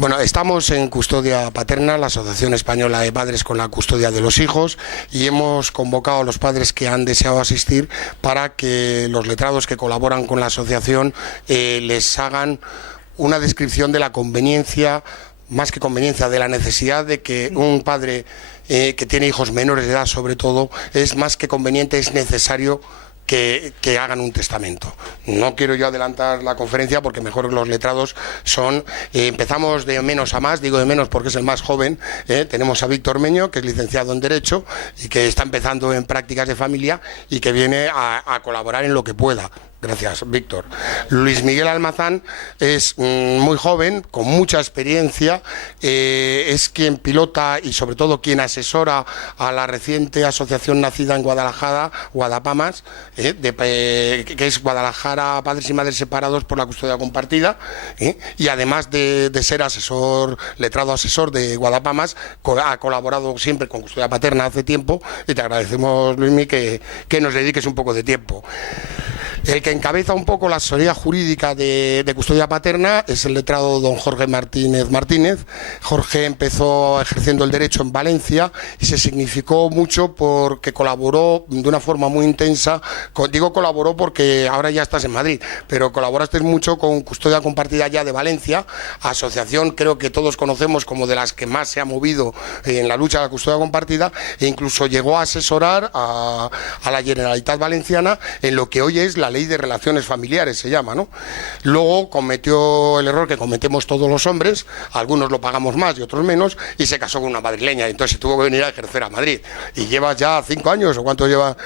Bueno, estamos en Custodia Paterna, la Asociación Española de Padres con la Custodia de los Hijos, y hemos convocado a los padres que han deseado asistir para que los letrados que colaboran con la asociación les hagan una descripción de la conveniencia, más que conveniencia, de la necesidad de que un padre que tiene hijos menores de edad, sobre todo, es más que conveniente, es necesario que hagan un testamento. No quiero yo adelantar la conferencia porque mejor los letrados son... empezamos de menos a más, digo de menos porque es el más joven. Tenemos a Víctor Meño, que es licenciado en Derecho y que está empezando en prácticas de familia y que viene a colaborar en lo que pueda. Gracias, Víctor. Luis Miguel Almazán es muy joven, con mucha experiencia, es quien pilota y sobre todo quien asesora a la reciente asociación nacida en Guadalajara, Guadapamas, que es Guadalajara Padres y Madres Separados por la Custodia Compartida, y además de ser asesor, letrado asesor de Guadapamas, ha colaborado siempre con Custodia Paterna hace tiempo, y te agradecemos, Luismi, que nos dediques un poco de tiempo. El que encabeza un poco la asesoría jurídica de Custodia Paterna es el letrado don Jorge Martínez. Jorge empezó ejerciendo el derecho en Valencia y se significó mucho porque colaboró de una forma muy intensa. Digo colaboró porque ahora ya estás en Madrid, pero colaboraste mucho con Custodia Compartida ya de Valencia, asociación creo que todos conocemos como de las que más se ha movido en la lucha de la custodia compartida, e incluso llegó a asesorar a la Generalitat Valenciana en lo que hoy es la Ley de Relaciones Familiares, se llama, ¿no? Luego cometió el error que cometemos todos los hombres, algunos lo pagamos más y otros menos, y se casó con una madrileña, y entonces tuvo que venir a ejercer a Madrid. ¿Y llevas ya 5 años o cuánto lleva?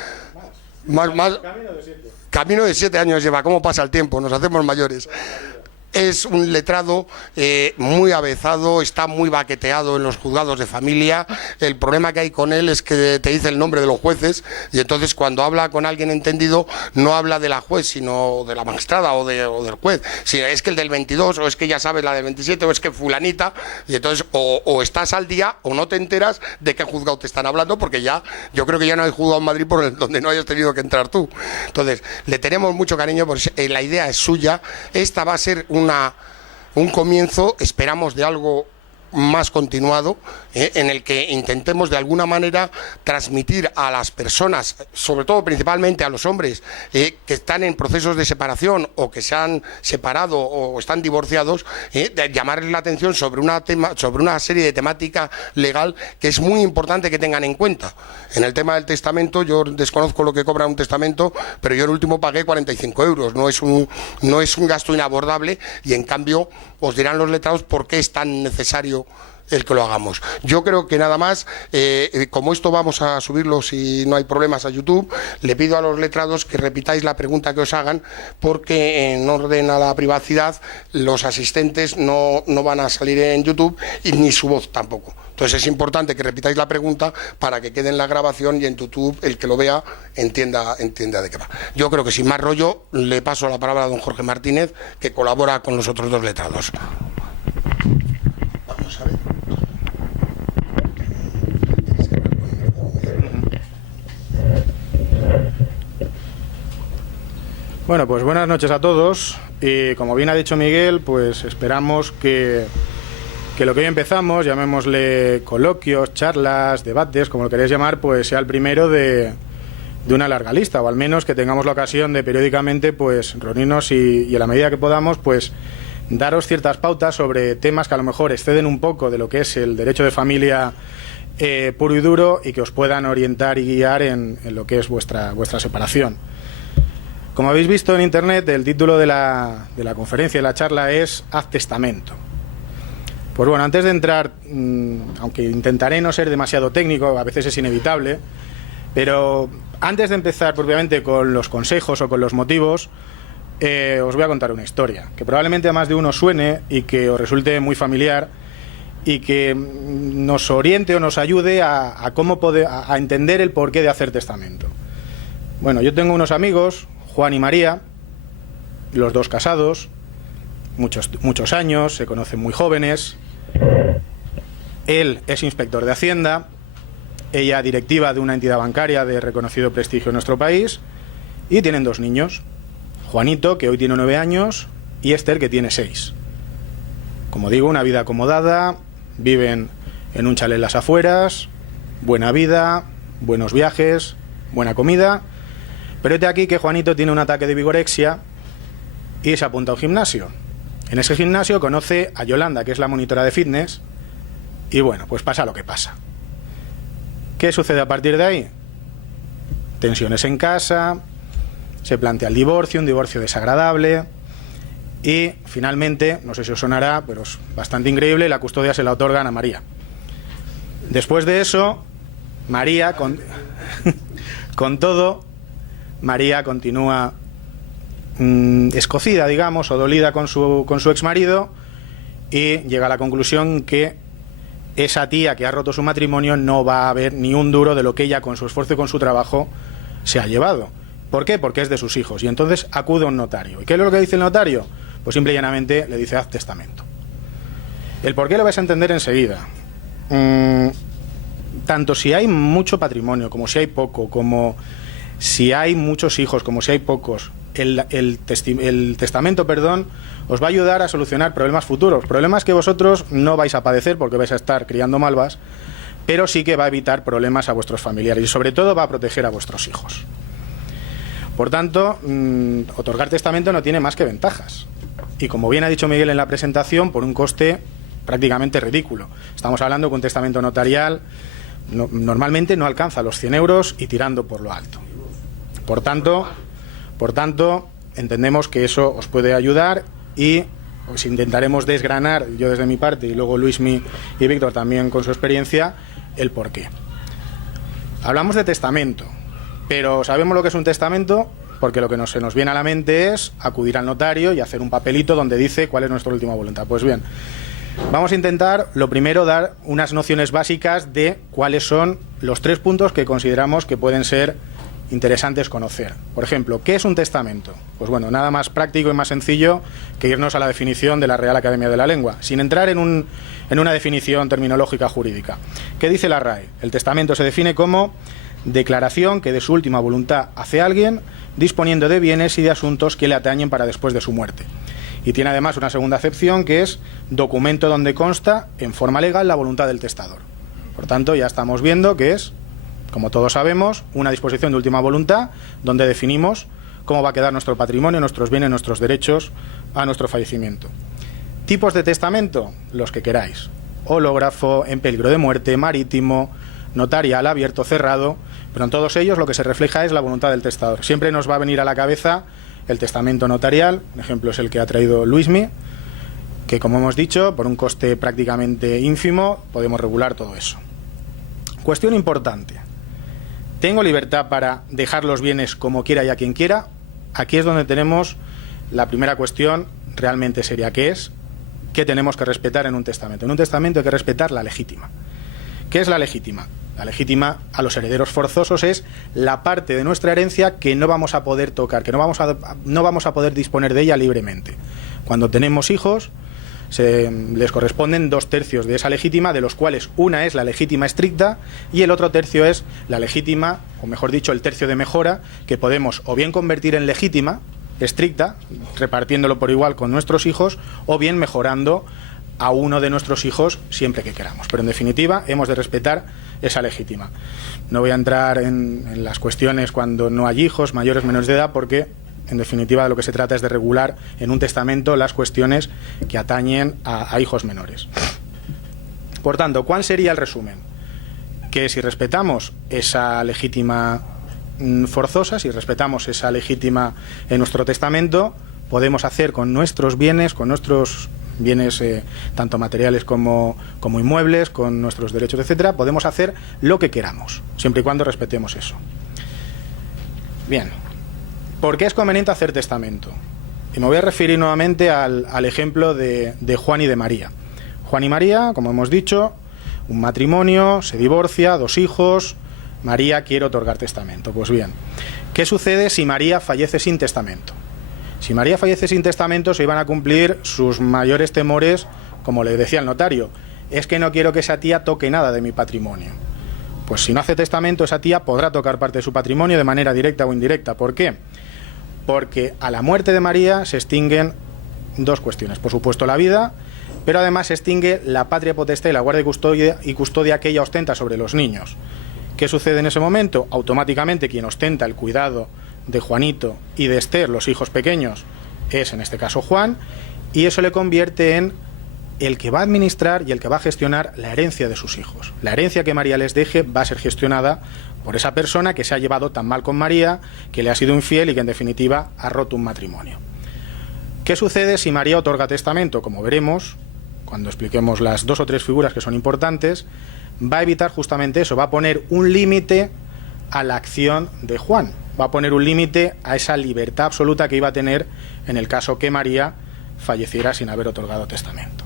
Más. Camino de 7. Camino de 7 años lleva. ¿Cómo pasa el tiempo? Nos hacemos mayores. Es un letrado muy avezado, está muy baqueteado en los juzgados de familia. El problema que hay con él es que te dice el nombre de los jueces y entonces cuando habla con alguien entendido no habla de la juez, sino de la magistrada o del juez. Si es que el del 22 o es que ya sabes la del 27 o es que fulanita, y entonces o estás al día o no te enteras de qué juzgado te están hablando, porque ya yo creo que ya no hay juzgado en Madrid donde no hayas tenido que entrar tú. Entonces le tenemos mucho cariño porque la idea es suya. Esta va a ser un comienzo, esperamos, de algo más continuado, en el que intentemos de alguna manera transmitir a las personas, sobre todo principalmente a los hombres que están en procesos de separación o que se han separado o están divorciados, de llamarles la atención sobre una serie de temática legal que es muy importante que tengan en cuenta. En el tema del testamento, yo desconozco lo que cobra un testamento, pero yo el último pagué 45 euros, no es un gasto inabordable, y en cambio os dirán los letrados por qué es tan necesario el que lo hagamos. Yo creo que nada más, como esto vamos a subirlo si no hay problemas a YouTube, le pido a los letrados que repitáis la pregunta que os hagan, porque en orden a la privacidad los asistentes no van a salir en YouTube y ni su voz tampoco. Entonces es importante que repitáis la pregunta para que quede en la grabación y en YouTube el que lo vea entienda de qué va. Yo creo que sin más rollo le paso la palabra a don Jorge Martínez, que colabora con los otros dos letrados. Vamos a ver. Bueno, pues buenas noches a todos, y como bien ha dicho Miguel, pues esperamos que lo que hoy empezamos, llamémosle coloquios, charlas, debates, como lo queréis llamar, pues sea el primero de una larga lista, o al menos que tengamos la ocasión de periódicamente pues reunirnos y a la medida que podamos pues daros ciertas pautas sobre temas que a lo mejor exceden un poco de lo que es el derecho de familia puro y duro, y que os puedan orientar y guiar en lo que es vuestra separación. Como habéis visto en internet, el título de la conferencia y la charla es Haz testamento. Pues bueno, antes de entrar, aunque intentaré no ser demasiado técnico, a veces es inevitable, pero antes de empezar propiamente con los consejos o con los motivos, os voy a contar una historia que probablemente a más de uno suene y que os resulte muy familiar y que nos oriente o nos ayude a entender el porqué de hacer testamento. Bueno, yo tengo unos amigos, Juan y María, los dos casados, muchos años, se conocen muy jóvenes. Él es inspector de Hacienda, ella directiva de una entidad bancaria de reconocido prestigio en nuestro país, y tienen 2 niños, Juanito, que hoy tiene 9 años, y Esther, que tiene 6. Como digo, una vida acomodada, viven en un chalet en las afueras, buena vida, buenos viajes, buena comida. Pero este aquí que Juanito tiene un ataque de vigorexia y se apunta a un gimnasio. En ese gimnasio conoce a Yolanda, que es la monitora de fitness, y bueno, pues pasa lo que pasa. ¿Qué sucede a partir de ahí? Tensiones en casa, se plantea el divorcio, un divorcio desagradable, y finalmente, no sé si os sonará, pero es bastante increíble, la custodia se la otorgan a María. Después de eso, María, con todo, María continúa escocida, digamos, o dolida con su exmarido, y llega a la conclusión que esa tía que ha roto su matrimonio no va a ver ni un duro de lo que ella con su esfuerzo y con su trabajo se ha llevado. ¿Por qué? Porque es de sus hijos. Y entonces acude a un notario. ¿Y qué es lo que dice el notario? Pues simple y llanamente le dice: haz testamento. El por qué lo vais a entender enseguida. Tanto si hay mucho patrimonio, como si hay poco, como si hay muchos hijos, como si hay pocos, el testamento, os va a ayudar a solucionar problemas futuros, problemas que vosotros no vais a padecer porque vais a estar criando malvas, pero sí que va a evitar problemas a vuestros familiares y sobre todo va a proteger a vuestros hijos. Por tanto, otorgar testamento no tiene más que ventajas. Y como bien ha dicho Miguel en la presentación, por un coste prácticamente ridículo. Estamos hablando que un testamento notarial normalmente no alcanza los 100 euros y tirando por lo alto. Por tanto, entendemos que eso os puede ayudar y os intentaremos desgranar, yo desde mi parte y luego Luismi y Víctor también con su experiencia, el porqué. Hablamos de testamento, pero ¿sabemos lo que es un testamento? Porque lo que se nos viene a la mente es acudir al notario y hacer un papelito donde dice cuál es nuestra última voluntad. Pues bien, vamos a intentar, lo primero, dar unas nociones básicas de cuáles son los 3 puntos que consideramos que pueden ser interesantes conocer. Por ejemplo, ¿qué es un testamento? Pues bueno, nada más práctico y más sencillo que irnos a la definición de la Real Academia de la Lengua, sin entrar en una definición terminológica jurídica. ¿Qué dice la RAE? El testamento se define como declaración que de su última voluntad hace alguien, disponiendo de bienes y de asuntos que le atañen para después de su muerte. Y tiene además una segunda acepción que es documento donde consta en forma legal la voluntad del testador. Por tanto, ya estamos viendo que es, como todos sabemos, una disposición de última voluntad donde definimos cómo va a quedar nuestro patrimonio, nuestros bienes, nuestros derechos a nuestro fallecimiento. Tipos de testamento, los que queráis. Hológrafo, en peligro de muerte, marítimo, notarial, abierto, cerrado, pero en todos ellos lo que se refleja es la voluntad del testador. Siempre nos va a venir a la cabeza el testamento notarial, un ejemplo es el que ha traído Luismi, que como hemos dicho, por un coste prácticamente ínfimo, podemos regular todo eso. Cuestión importante. ¿Tengo libertad para dejar los bienes como quiera y a quien quiera? Aquí es donde tenemos la primera cuestión realmente seria, que es ¿qué tenemos que respetar en un testamento? En un testamento hay que respetar la legítima. ¿Qué es la legítima? La legítima a los herederos forzosos es la parte de nuestra herencia que no vamos a poder tocar, que no vamos a poder disponer de ella libremente. Cuando tenemos hijos, les corresponden 2/3 de esa legítima, de los cuales una es la legítima estricta y el otro tercio es la legítima, o mejor dicho, el tercio de mejora, que podemos o bien convertir en legítima estricta, repartiéndolo por igual con nuestros hijos, o bien mejorando a uno de nuestros hijos siempre que queramos. Pero en definitiva hemos de respetar esa legítima. No voy a entrar en las cuestiones cuando no hay hijos, mayores, menores de edad, porque en definitiva de lo que se trata es de regular en un testamento las cuestiones que atañen a hijos menores. Por tanto, ¿cuál sería el resumen? Que si respetamos esa legítima forzosa, si respetamos esa legítima en nuestro testamento, podemos hacer con nuestros bienes, tanto materiales como inmuebles, con nuestros derechos, etcétera, podemos hacer lo que queramos, siempre y cuando respetemos eso. Bien, ¿por qué es conveniente hacer testamento? Y me voy a referir nuevamente al ejemplo de Juan y de María. Juan y María, como hemos dicho, un matrimonio, se divorcia, 2 hijos, María quiere otorgar testamento. Pues bien, ¿qué sucede si María fallece sin testamento? Si María fallece sin testamento, se iban a cumplir sus mayores temores, como le decía el notario. Es que no quiero que esa tía toque nada de mi patrimonio. Pues si no hace testamento, esa tía podrá tocar parte de su patrimonio de manera directa o indirecta. ¿Por qué? Porque a la muerte de María se extinguen 2 cuestiones. Por supuesto, la vida Pero además se extingue la patria potestad y la guardia y custodia que ella ostenta sobre los niños. ¿Qué sucede en ese momento? Automáticamente quien ostenta el cuidado de Juanito y de Esther, los hijos pequeños, es en este caso Juan, y eso le convierte en el que va a administrar y el que va a gestionar la herencia de sus hijos. La herencia que María les deje va a ser gestionada por esa persona que se ha llevado tan mal con María, que le ha sido infiel y que en definitiva ha roto un matrimonio. ¿Qué sucede si María otorga testamento? Como veremos, cuando expliquemos las 2 o 3 figuras que son importantes, va a evitar justamente eso, va a poner un límite a la acción de Juan, va a poner un límite a esa libertad absoluta que iba a tener en el caso que María falleciera sin haber otorgado testamento.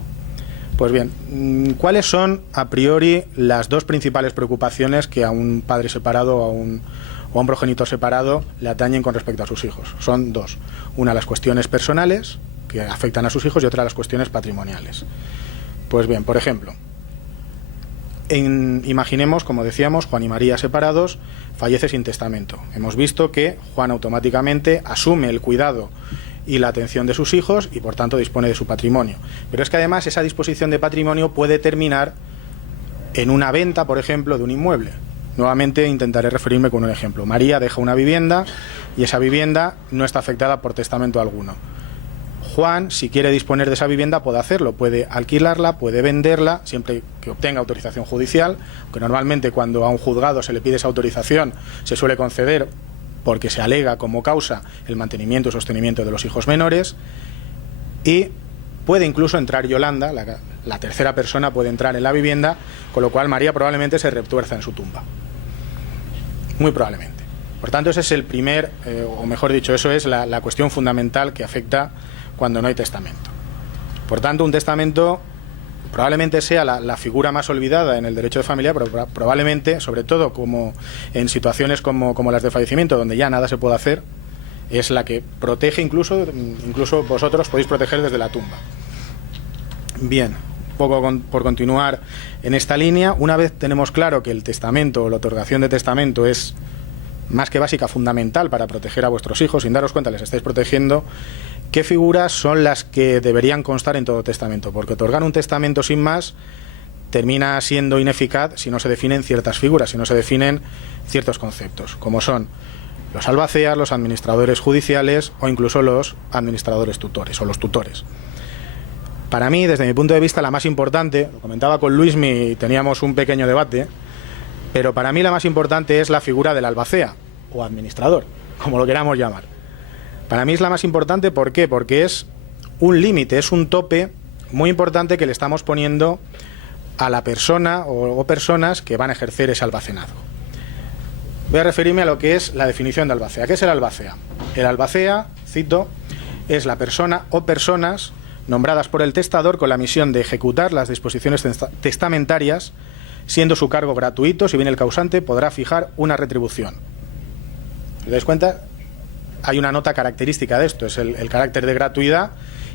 Pues bien, ¿cuáles son a priori las 2 principales preocupaciones que a un padre separado o a un progenitor separado le atañen con respecto a sus hijos? Son 2. Una, las cuestiones personales que afectan a sus hijos, y otra, las cuestiones patrimoniales. Pues bien, por ejemplo, imaginemos, como decíamos, Juan y María separados, fallece sin testamento. Hemos visto que Juan automáticamente asume el cuidado y la atención de sus hijos y por tanto dispone de su patrimonio. Pero es que además esa disposición de patrimonio puede terminar en una venta, por ejemplo, de un inmueble. Nuevamente intentaré referirme con un ejemplo. María deja una vivienda y esa vivienda no está afectada por testamento alguno. Juan, si quiere disponer de esa vivienda, puede hacerlo, puede alquilarla, puede venderla, siempre que obtenga autorización judicial, que normalmente cuando a un juzgado se le pide esa autorización se suele conceder porque se alega como causa el mantenimiento y sostenimiento de los hijos menores, y puede incluso entrar Yolanda, la tercera persona puede entrar en la vivienda, con lo cual María probablemente se retuerza en su tumba. Muy probablemente. Por tanto, ese es el primer, o mejor dicho, eso es la cuestión fundamental que afecta cuando no hay testamento. Por tanto, un testamento probablemente sea la figura más olvidada en el derecho de familia, pero probablemente, sobre todo como en situaciones como las de fallecimiento, donde ya nada se puede hacer, es la que protege, incluso vosotros podéis proteger desde la tumba. Bien, un poco por continuar en esta línea, una vez tenemos claro que el testamento o la otorgación de testamento es más que básica, fundamental para proteger a vuestros hijos, sin daros cuenta les estáis protegiendo, ¿qué figuras son las que deberían constar en todo testamento? Porque otorgar un testamento sin más termina siendo ineficaz si no se definen ciertas figuras, si no se definen ciertos conceptos, como son los albaceas, los administradores judiciales o incluso los administradores tutores o los tutores. Para mí, desde mi punto de vista, la más importante, lo comentaba con Luismi y teníamos un pequeño debate, pero para mí la más importante es la figura del albacea o administrador, como lo queramos llamar. Para mí es la más importante, ¿por qué? Porque es un límite, es un tope muy importante que le estamos poniendo a la persona o personas que van a ejercer ese albacenazgo. Voy a referirme a lo que es la definición de albacea. ¿Qué es el albacea? El albacea, cito, es la persona o personas nombradas por el testador con la misión de ejecutar las disposiciones testamentarias, siendo su cargo gratuito, si bien el causante podrá fijar una retribución. ¿Os dais cuenta? Hay una nota característica de esto, es el carácter de gratuidad.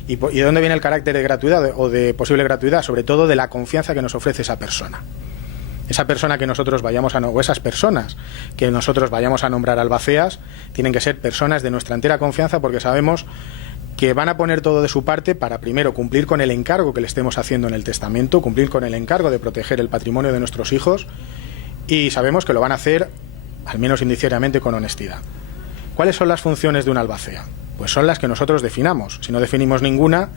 ¿Y de dónde viene el carácter de gratuidad o de posible gratuidad? Sobre todo de la confianza que nos ofrece esa persona. Esa persona que nosotros vayamos o esas personas que nosotros vayamos a nombrar albaceas tienen que ser personas de nuestra entera confianza, porque sabemos que van a poner todo de su parte para, primero, cumplir con el encargo que le estemos haciendo en el testamento, cumplir con el encargo de proteger el patrimonio de nuestros hijos, y sabemos que lo van a hacer, al menos indiciariamente, con honestidad. ¿Cuáles son las funciones de un albacea? Pues son las que nosotros definamos. Si no definimos ninguna,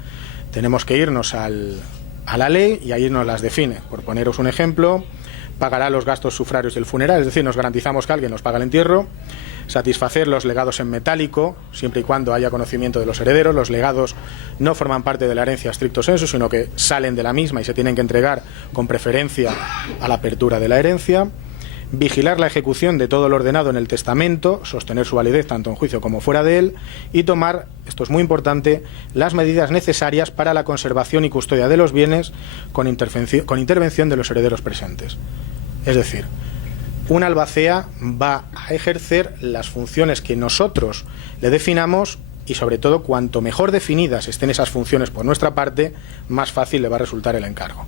tenemos que irnos a la ley y ahí nos las define. Por poneros un ejemplo, pagará los gastos sufrarios del funeral, es decir, nos garantizamos que alguien nos paga el entierro, satisfacer los legados en metálico, siempre y cuando haya conocimiento de los herederos. Los legados no forman parte de la herencia stricto sensu, sino que salen de la misma y se tienen que entregar con preferencia a la apertura de la herencia. Vigilar la ejecución de todo lo ordenado en el testamento, sostener su validez tanto en juicio como fuera de él, y tomar, esto es muy importante, las medidas necesarias para la conservación y custodia de los bienes con intervención de los herederos presentes. Es decir, un albacea va a ejercer las funciones que nosotros le definamos, y sobre todo, cuanto mejor definidas estén esas funciones por nuestra parte, más fácil le va a resultar el encargo.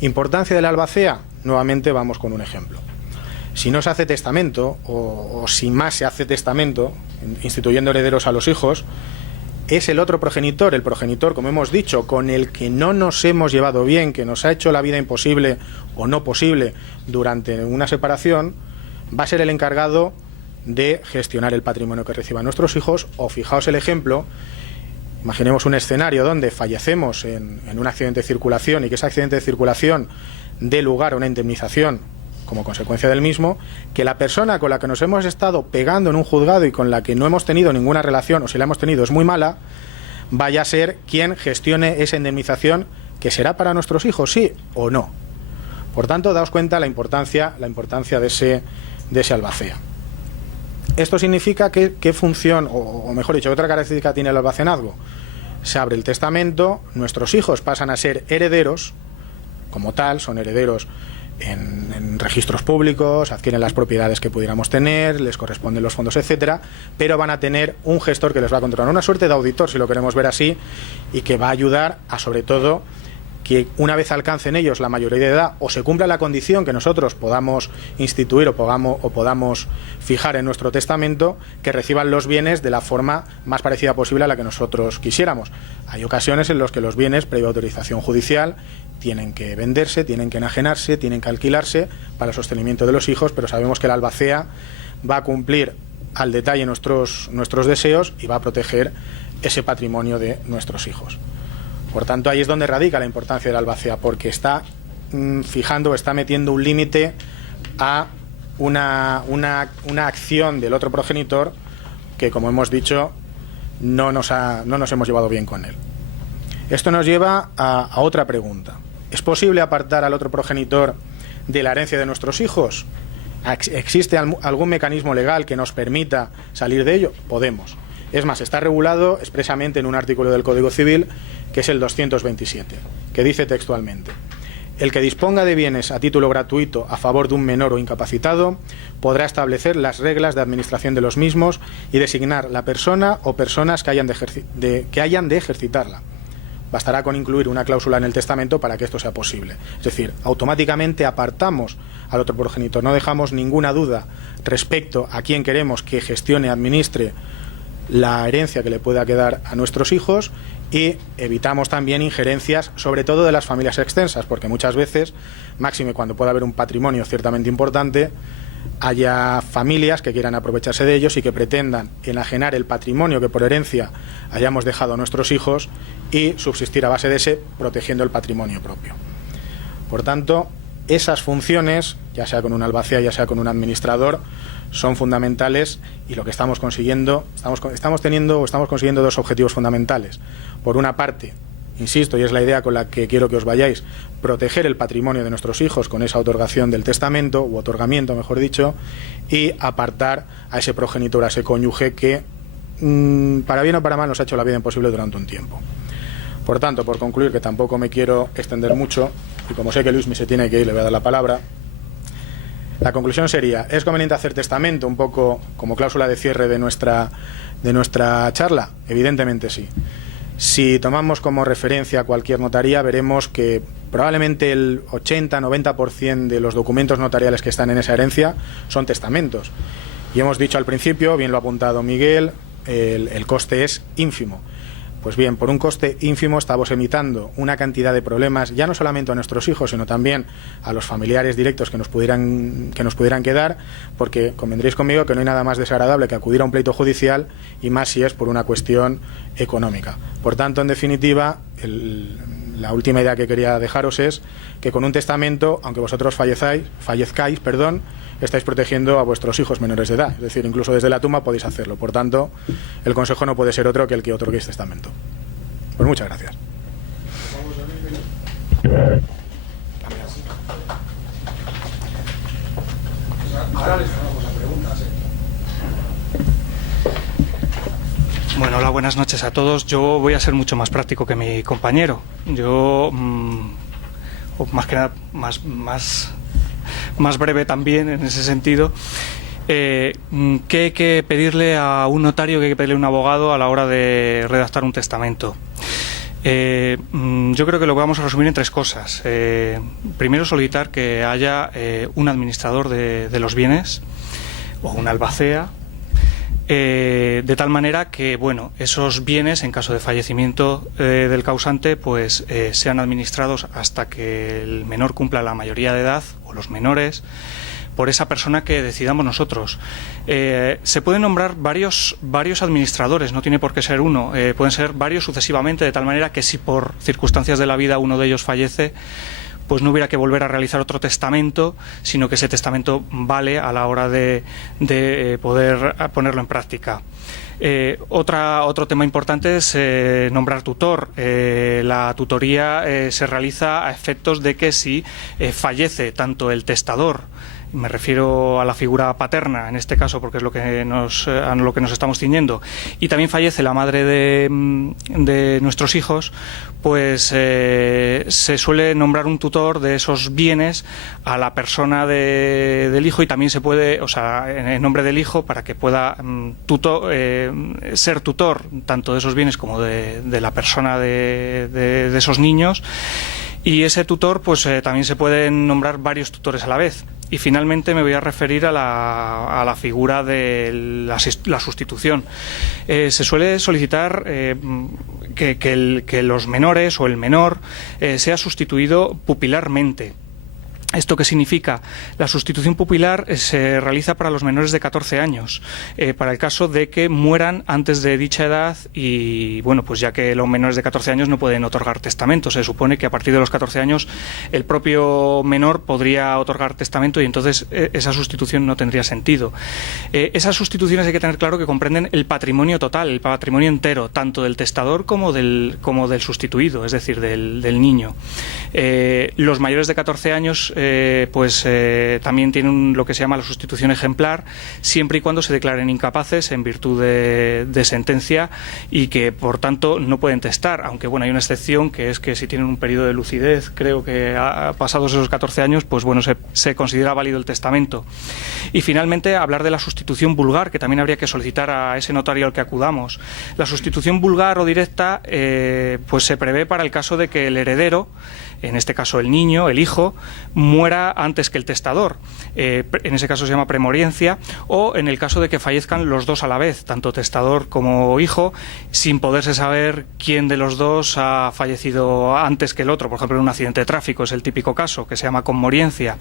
Importancia del albacea, nuevamente vamos con un ejemplo. Si no se hace testamento, o si más se hace testamento, instituyendo herederos a los hijos, es el otro progenitor, el progenitor, como hemos dicho, con el que no nos hemos llevado bien, que nos ha hecho la vida imposible o no posible durante una separación, va a ser el encargado de gestionar el patrimonio que reciban nuestros hijos. O fijaos el ejemplo, imaginemos un escenario donde fallecemos en un accidente de circulación y que ese accidente de circulación dé lugar a una indemnización como consecuencia del mismo, que la persona con la que nos hemos estado pegando en un juzgado y con la que no hemos tenido ninguna relación, o si la hemos tenido es muy mala, vaya a ser quien gestione esa indemnización, que será para nuestros hijos, sí o no. Por tanto, daos cuenta la importancia de ese albacea. Esto significa que qué función, o mejor dicho, otra característica tiene el albacenazgo. Se abre el testamento, nuestros hijos pasan a ser herederos, como tal, son herederos en registros públicos, adquieren las propiedades que pudiéramos tener, les corresponden los fondos, etcétera, pero van a tener un gestor que les va a controlar, una suerte de auditor, si lo queremos ver así, y que va a ayudar a, sobre todo, que una vez alcancen ellos la mayoría de edad o se cumpla la condición que nosotros podamos instituir o podamos fijar en nuestro testamento, que reciban los bienes de la forma más parecida posible a la que nosotros quisiéramos. Hay ocasiones en las que los bienes, previa autorización judicial, tienen que venderse, tienen que enajenarse, tienen que alquilarse para el sostenimiento de los hijos, pero sabemos que el albacea va a cumplir al detalle nuestros deseos y va a proteger ese patrimonio de nuestros hijos. Por tanto, ahí es donde radica la importancia del albacea, porque está fijando, está metiendo un límite a una acción del otro progenitor que, como hemos dicho, no nos hemos llevado bien con él. Esto nos lleva a otra pregunta. ¿Es posible apartar al otro progenitor de la herencia de nuestros hijos? ¿Existe algún mecanismo legal que nos permita salir de ello? Podemos. Es más, está regulado expresamente en un artículo del Código Civil, que es el 227, que dice textualmente: el que disponga de bienes a título gratuito a favor de un menor o incapacitado podrá establecer las reglas de administración de los mismos y designar la persona o personas que hayan de ejercitarla. Bastará con incluir una cláusula en el testamento para que esto sea posible. Es decir, automáticamente apartamos al otro progenitor, no dejamos ninguna duda respecto a quién queremos que gestione, administre la herencia que le pueda quedar a nuestros hijos, y evitamos también injerencias, sobre todo de las familias extensas, porque muchas veces, máxime cuando pueda haber un patrimonio ciertamente importante, haya familias que quieran aprovecharse de ellos y que pretendan enajenar el patrimonio que por herencia hayamos dejado a nuestros hijos y subsistir a base de ese, protegiendo el patrimonio propio. Por tanto, esas funciones, ya sea con un albacea, ya sea con un administrador, son fundamentales, y lo que estamos consiguiendo, estamos consiguiendo dos objetivos fundamentales. Por una parte, insisto, y es la idea con la que quiero que os vayáis, proteger el patrimonio de nuestros hijos con esa otorgación del testamento, u otorgamiento, mejor dicho, y apartar a ese progenitor, a ese cónyuge que, para bien o para mal, nos ha hecho la vida imposible durante un tiempo. Por tanto, por concluir, que tampoco me quiero extender mucho, y como sé que Luismi se tiene que ir, le voy a dar la palabra. La conclusión sería: ¿es conveniente hacer testamento un poco como cláusula de cierre de nuestra charla? Evidentemente sí. Si tomamos como referencia cualquier notaría, veremos que probablemente el 80-90% de los documentos notariales que están en esa herencia son testamentos. Y hemos dicho al principio, bien lo ha apuntado Miguel, el coste es ínfimo. Pues bien, por un coste ínfimo estamos evitando una cantidad de problemas, ya no solamente a nuestros hijos, sino también a los familiares directos que nos pudieran quedar, porque convendréis conmigo que no hay nada más desagradable que acudir a un pleito judicial, y más si es por una cuestión económica. Por tanto, en definitiva, la última idea que quería dejaros es que con un testamento, aunque vosotros fallezcáis, estáis protegiendo a vuestros hijos menores de edad. Es decir, incluso desde la tumba podéis hacerlo. Por tanto, el consejo no puede ser otro que el que otorguéis testamento. Pues muchas gracias. Ahora les vamos a preguntas. Bueno, hola, buenas noches a todos. Yo voy a ser mucho más práctico que mi compañero. Yo, más que nada, más breve también en ese sentido. ¿Qué hay que pedirle a un notario, qué hay que pedirle a un abogado a la hora de redactar un testamento? Yo creo que lo vamos a resumir en tres cosas. Primero, solicitar que haya un administrador de los bienes o un albacea. de tal manera que, bueno, esos bienes, en caso de fallecimiento del causante, pues sean administrados hasta que el menor cumpla la mayoría de edad, o los menores, por esa persona que decidamos nosotros. Se pueden nombrar varios administradores, no tiene por qué ser uno, pueden ser varios sucesivamente, de tal manera que si por circunstancias de la vida uno de ellos fallece, pues no hubiera que volver a realizar otro testamento, sino que ese testamento vale a la hora de poder ponerlo en práctica. Otro tema importante es nombrar tutor. La tutoría se realiza a efectos de que si fallece tanto el testador, me refiero a la figura paterna en este caso porque es a lo que nos estamos ciñendo, y también fallece la madre de nuestros hijos, pues se suele nombrar un tutor de esos bienes a la persona del hijo, y también se puede, o sea, en nombre del hijo, para que pueda ser tutor tanto de esos bienes como de la persona de esos niños. Y ese tutor, pues también se pueden nombrar varios tutores a la vez. Y finalmente me voy a referir a la figura de la sustitución. Se suele solicitar que los menores o el menor sea sustituido pupilarmente. ¿Esto qué significa? La sustitución pupilar se realiza para los menores de 14 años, para el caso de que mueran antes de dicha edad y, bueno, pues ya que los menores de 14 años no pueden otorgar testamento, se supone que a partir de los 14 años el propio menor podría otorgar testamento y entonces esa sustitución no tendría sentido. Esas sustituciones hay que tener claro que comprenden el patrimonio total, el patrimonio entero, tanto del testador como del sustituido, es decir, del niño. Los mayores de 14 años también tienen lo que se llama la sustitución ejemplar, siempre y cuando se declaren incapaces en virtud de sentencia y que por tanto no pueden testar, aunque bueno, hay una excepción, que es que si tienen un periodo de lucidez, creo que pasados esos 14 años, pues bueno, se considera válido el testamento. Y finalmente hablar de la sustitución vulgar, que también habría que solicitar a ese notario al que acudamos. La sustitución vulgar o directa pues se prevé para el caso de que el heredero, en este caso el niño, el hijo, muera antes que el testador. En ese caso se llama premoriencia, o en el caso de que fallezcan los dos a la vez, tanto testador como hijo, sin poderse saber quién de los dos ha fallecido antes que el otro. Por ejemplo, en un accidente de tráfico es el típico caso, que se llama conmoriencia.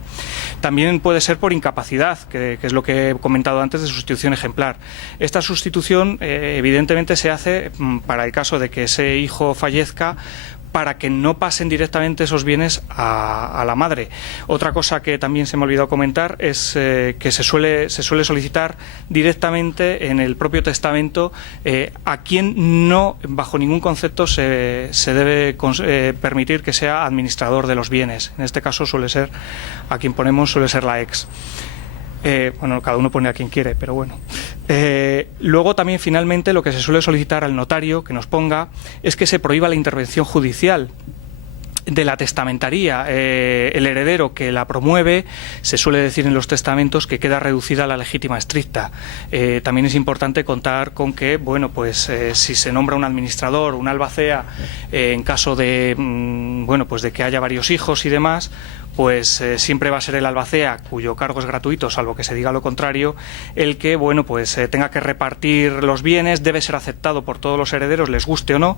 También puede ser por incapacidad, que es lo que he comentado antes de sustitución ejemplar. Esta sustitución evidentemente se hace para el caso de que ese hijo fallezca, para que no pasen directamente esos bienes a la madre. Otra cosa que también se me ha olvidado comentar es que se suele solicitar directamente en el propio testamento a quien no, bajo ningún concepto, se debe permitir que sea administrador de los bienes. En este caso suele ser, a quien ponemos suele ser la ex. Bueno, cada uno pone a quien quiere, pero bueno. Luego también finalmente lo que se suele solicitar al notario que nos ponga es que se prohíba la intervención judicial de la testamentaría. El heredero que la promueve, se suele decir en los testamentos que queda reducida a la legítima estricta. También es importante contar con que, bueno, pues si se nombra un administrador, un albacea, en caso de, bueno, pues de que haya varios hijos y demás, pues siempre va a ser el albacea, cuyo cargo es gratuito, salvo que se diga lo contrario, el que, bueno, pues tenga que repartir los bienes, debe ser aceptado por todos los herederos, les guste o no,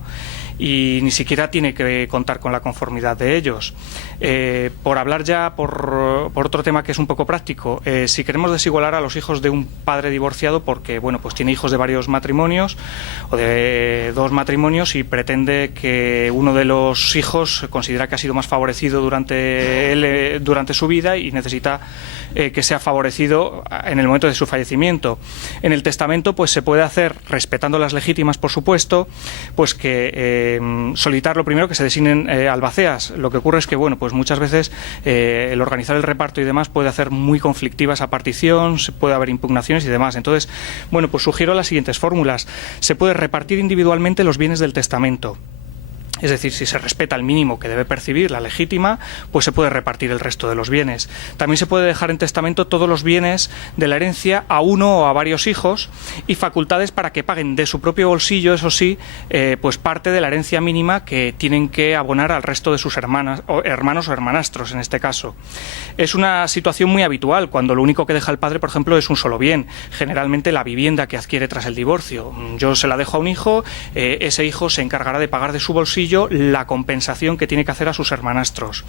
y ni siquiera tiene que contar con la conformidad de ellos. Por hablar ya por otro tema que es un poco práctico, si queremos desigualar a los hijos de un padre divorciado porque, bueno, pues tiene hijos de varios matrimonios o de dos matrimonios y pretende que uno de los hijos considera que ha sido más favorecido durante su vida y necesita que sea favorecido en el momento de su fallecimiento. En el testamento pues se puede hacer, respetando las legítimas por supuesto, pues que solicitar lo primero que se designen albaceas. Lo que ocurre es que, bueno, pues muchas veces el organizar el reparto y demás puede hacer muy conflictiva esa partición, puede haber impugnaciones y demás. Entonces, bueno, pues sugiero las siguientes fórmulas. Se puede repartir individualmente los bienes del testamento. Es decir, si se respeta el mínimo que debe percibir la legítima, pues se puede repartir el resto de los bienes. También se puede dejar en testamento todos los bienes de la herencia a uno o a varios hijos y facultades para que paguen de su propio bolsillo, eso sí, pues parte de la herencia mínima que tienen que abonar al resto de sus hermanos o hermanastros en este caso. Es una situación muy habitual cuando lo único que deja el padre, por ejemplo, es un solo bien, generalmente la vivienda que adquiere tras el divorcio. Yo se la dejo a un hijo, ese hijo se encargará de pagar de su bolsillo la compensación que tiene que hacer a sus hermanastros.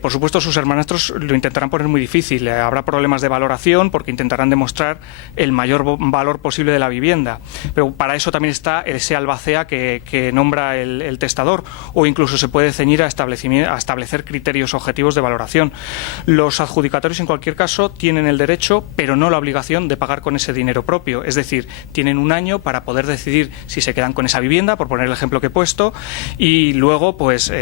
Por supuesto, sus hermanastros lo intentarán poner muy difícil, habrá problemas de valoración porque intentarán demostrar el mayor valor posible de la vivienda, pero para eso también está ese albacea que nombra el testador, o incluso se puede ceñir a establecer criterios objetivos de valoración. Los adjudicatarios en cualquier caso tienen el derecho, pero no la obligación de pagar con ese dinero propio, es decir, tienen un año para poder decidir si se quedan con esa vivienda, por poner el ejemplo que he puesto, y luego pues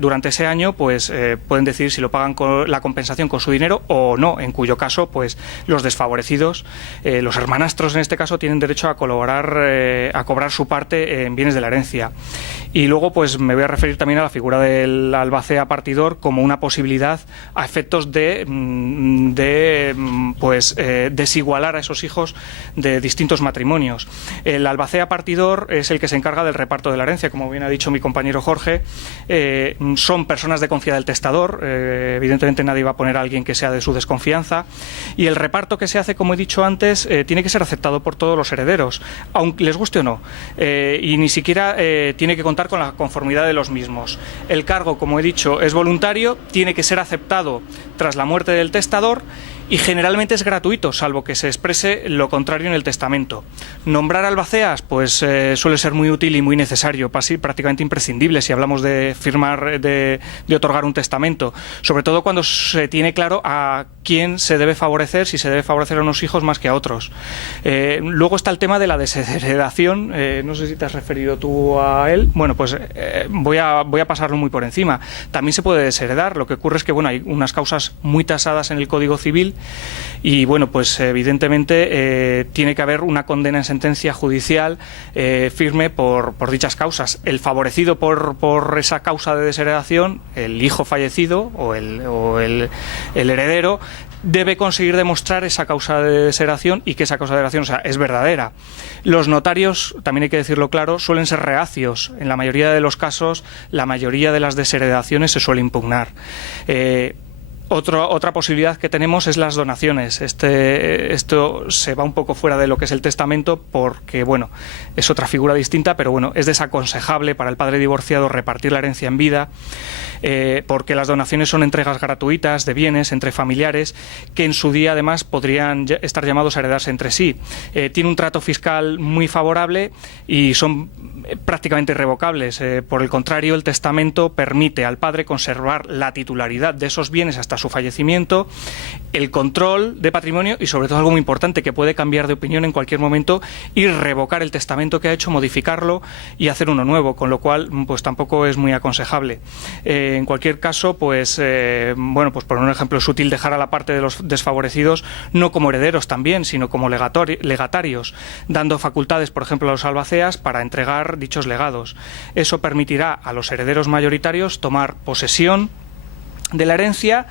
durante ese año pues pueden decidir si lo pagan con la compensación con su dinero o no, en cuyo caso pues los desfavorecidos, los hermanastros en este caso, tienen derecho a colaborar, a cobrar su parte en bienes de la herencia. Y luego pues me voy a referir también a la figura del albacea partidor como una posibilidad a efectos de desigualar a esos hijos de distintos matrimonios. El albacea partidor es el que se encarga del reparto de la herencia, como bien ha dicho mi compañero Jorge. Son personas de confianza del testador, evidentemente nadie va a poner a alguien que sea de su desconfianza, y el reparto que se hace, como he dicho antes, tiene que ser aceptado por todos los herederos, aunque les guste o no, y ni siquiera tiene que contar con la conformidad de los mismos. El cargo, como he dicho, es voluntario, tiene que ser aceptado tras la muerte del testador y generalmente es gratuito, salvo que se exprese lo contrario en el testamento. Nombrar albaceas pues suele ser muy útil y muy necesario, prácticamente imprescindible si hablamos de firmar, de otorgar un testamento, sobre todo cuando se tiene claro a quién se debe favorecer, si se debe favorecer a unos hijos más que a otros. Luego está el tema de la desheredación, no sé si te has referido tú a él. Bueno, pues voy a pasarlo muy por encima. También se puede desheredar, lo que ocurre es que bueno, hay unas causas muy tasadas en el Código Civil y bueno, pues evidentemente tiene que haber una condena en sentencia judicial firme por dichas causas. El favorecido por esa causa de desheredación, el hijo fallecido o el heredero, debe conseguir demostrar esa causa de desheredación y que esa causa de desheredación es verdadera. Los notarios, también hay que decirlo claro, suelen ser reacios. En la mayoría de los casos, la mayoría de las desheredaciones se suele impugnar. Otra posibilidad que tenemos es las donaciones. Esto se va un poco fuera de lo que es el testamento porque, bueno, es otra figura distinta, pero bueno, es desaconsejable para el padre divorciado repartir la herencia en vida, porque las donaciones son entregas gratuitas de bienes entre familiares que en su día además podrían estar llamados a heredarse entre sí. Tiene un trato fiscal muy favorable y son prácticamente irrevocables. Por el contrario, el testamento permite al padre conservar la titularidad de esos bienes hasta su fallecimiento, el control de patrimonio y sobre todo algo muy importante, que puede cambiar de opinión en cualquier momento y revocar el testamento que ha hecho, modificarlo y hacer uno nuevo, con lo cual pues tampoco es muy aconsejable. En cualquier caso, pues bueno, pues por un ejemplo es útil dejar a la parte de los desfavorecidos no como herederos también, sino como legatarios, dando facultades, por ejemplo, a los albaceas para entregar dichos legados. Eso permitirá a los herederos mayoritarios tomar posesión de la herencia,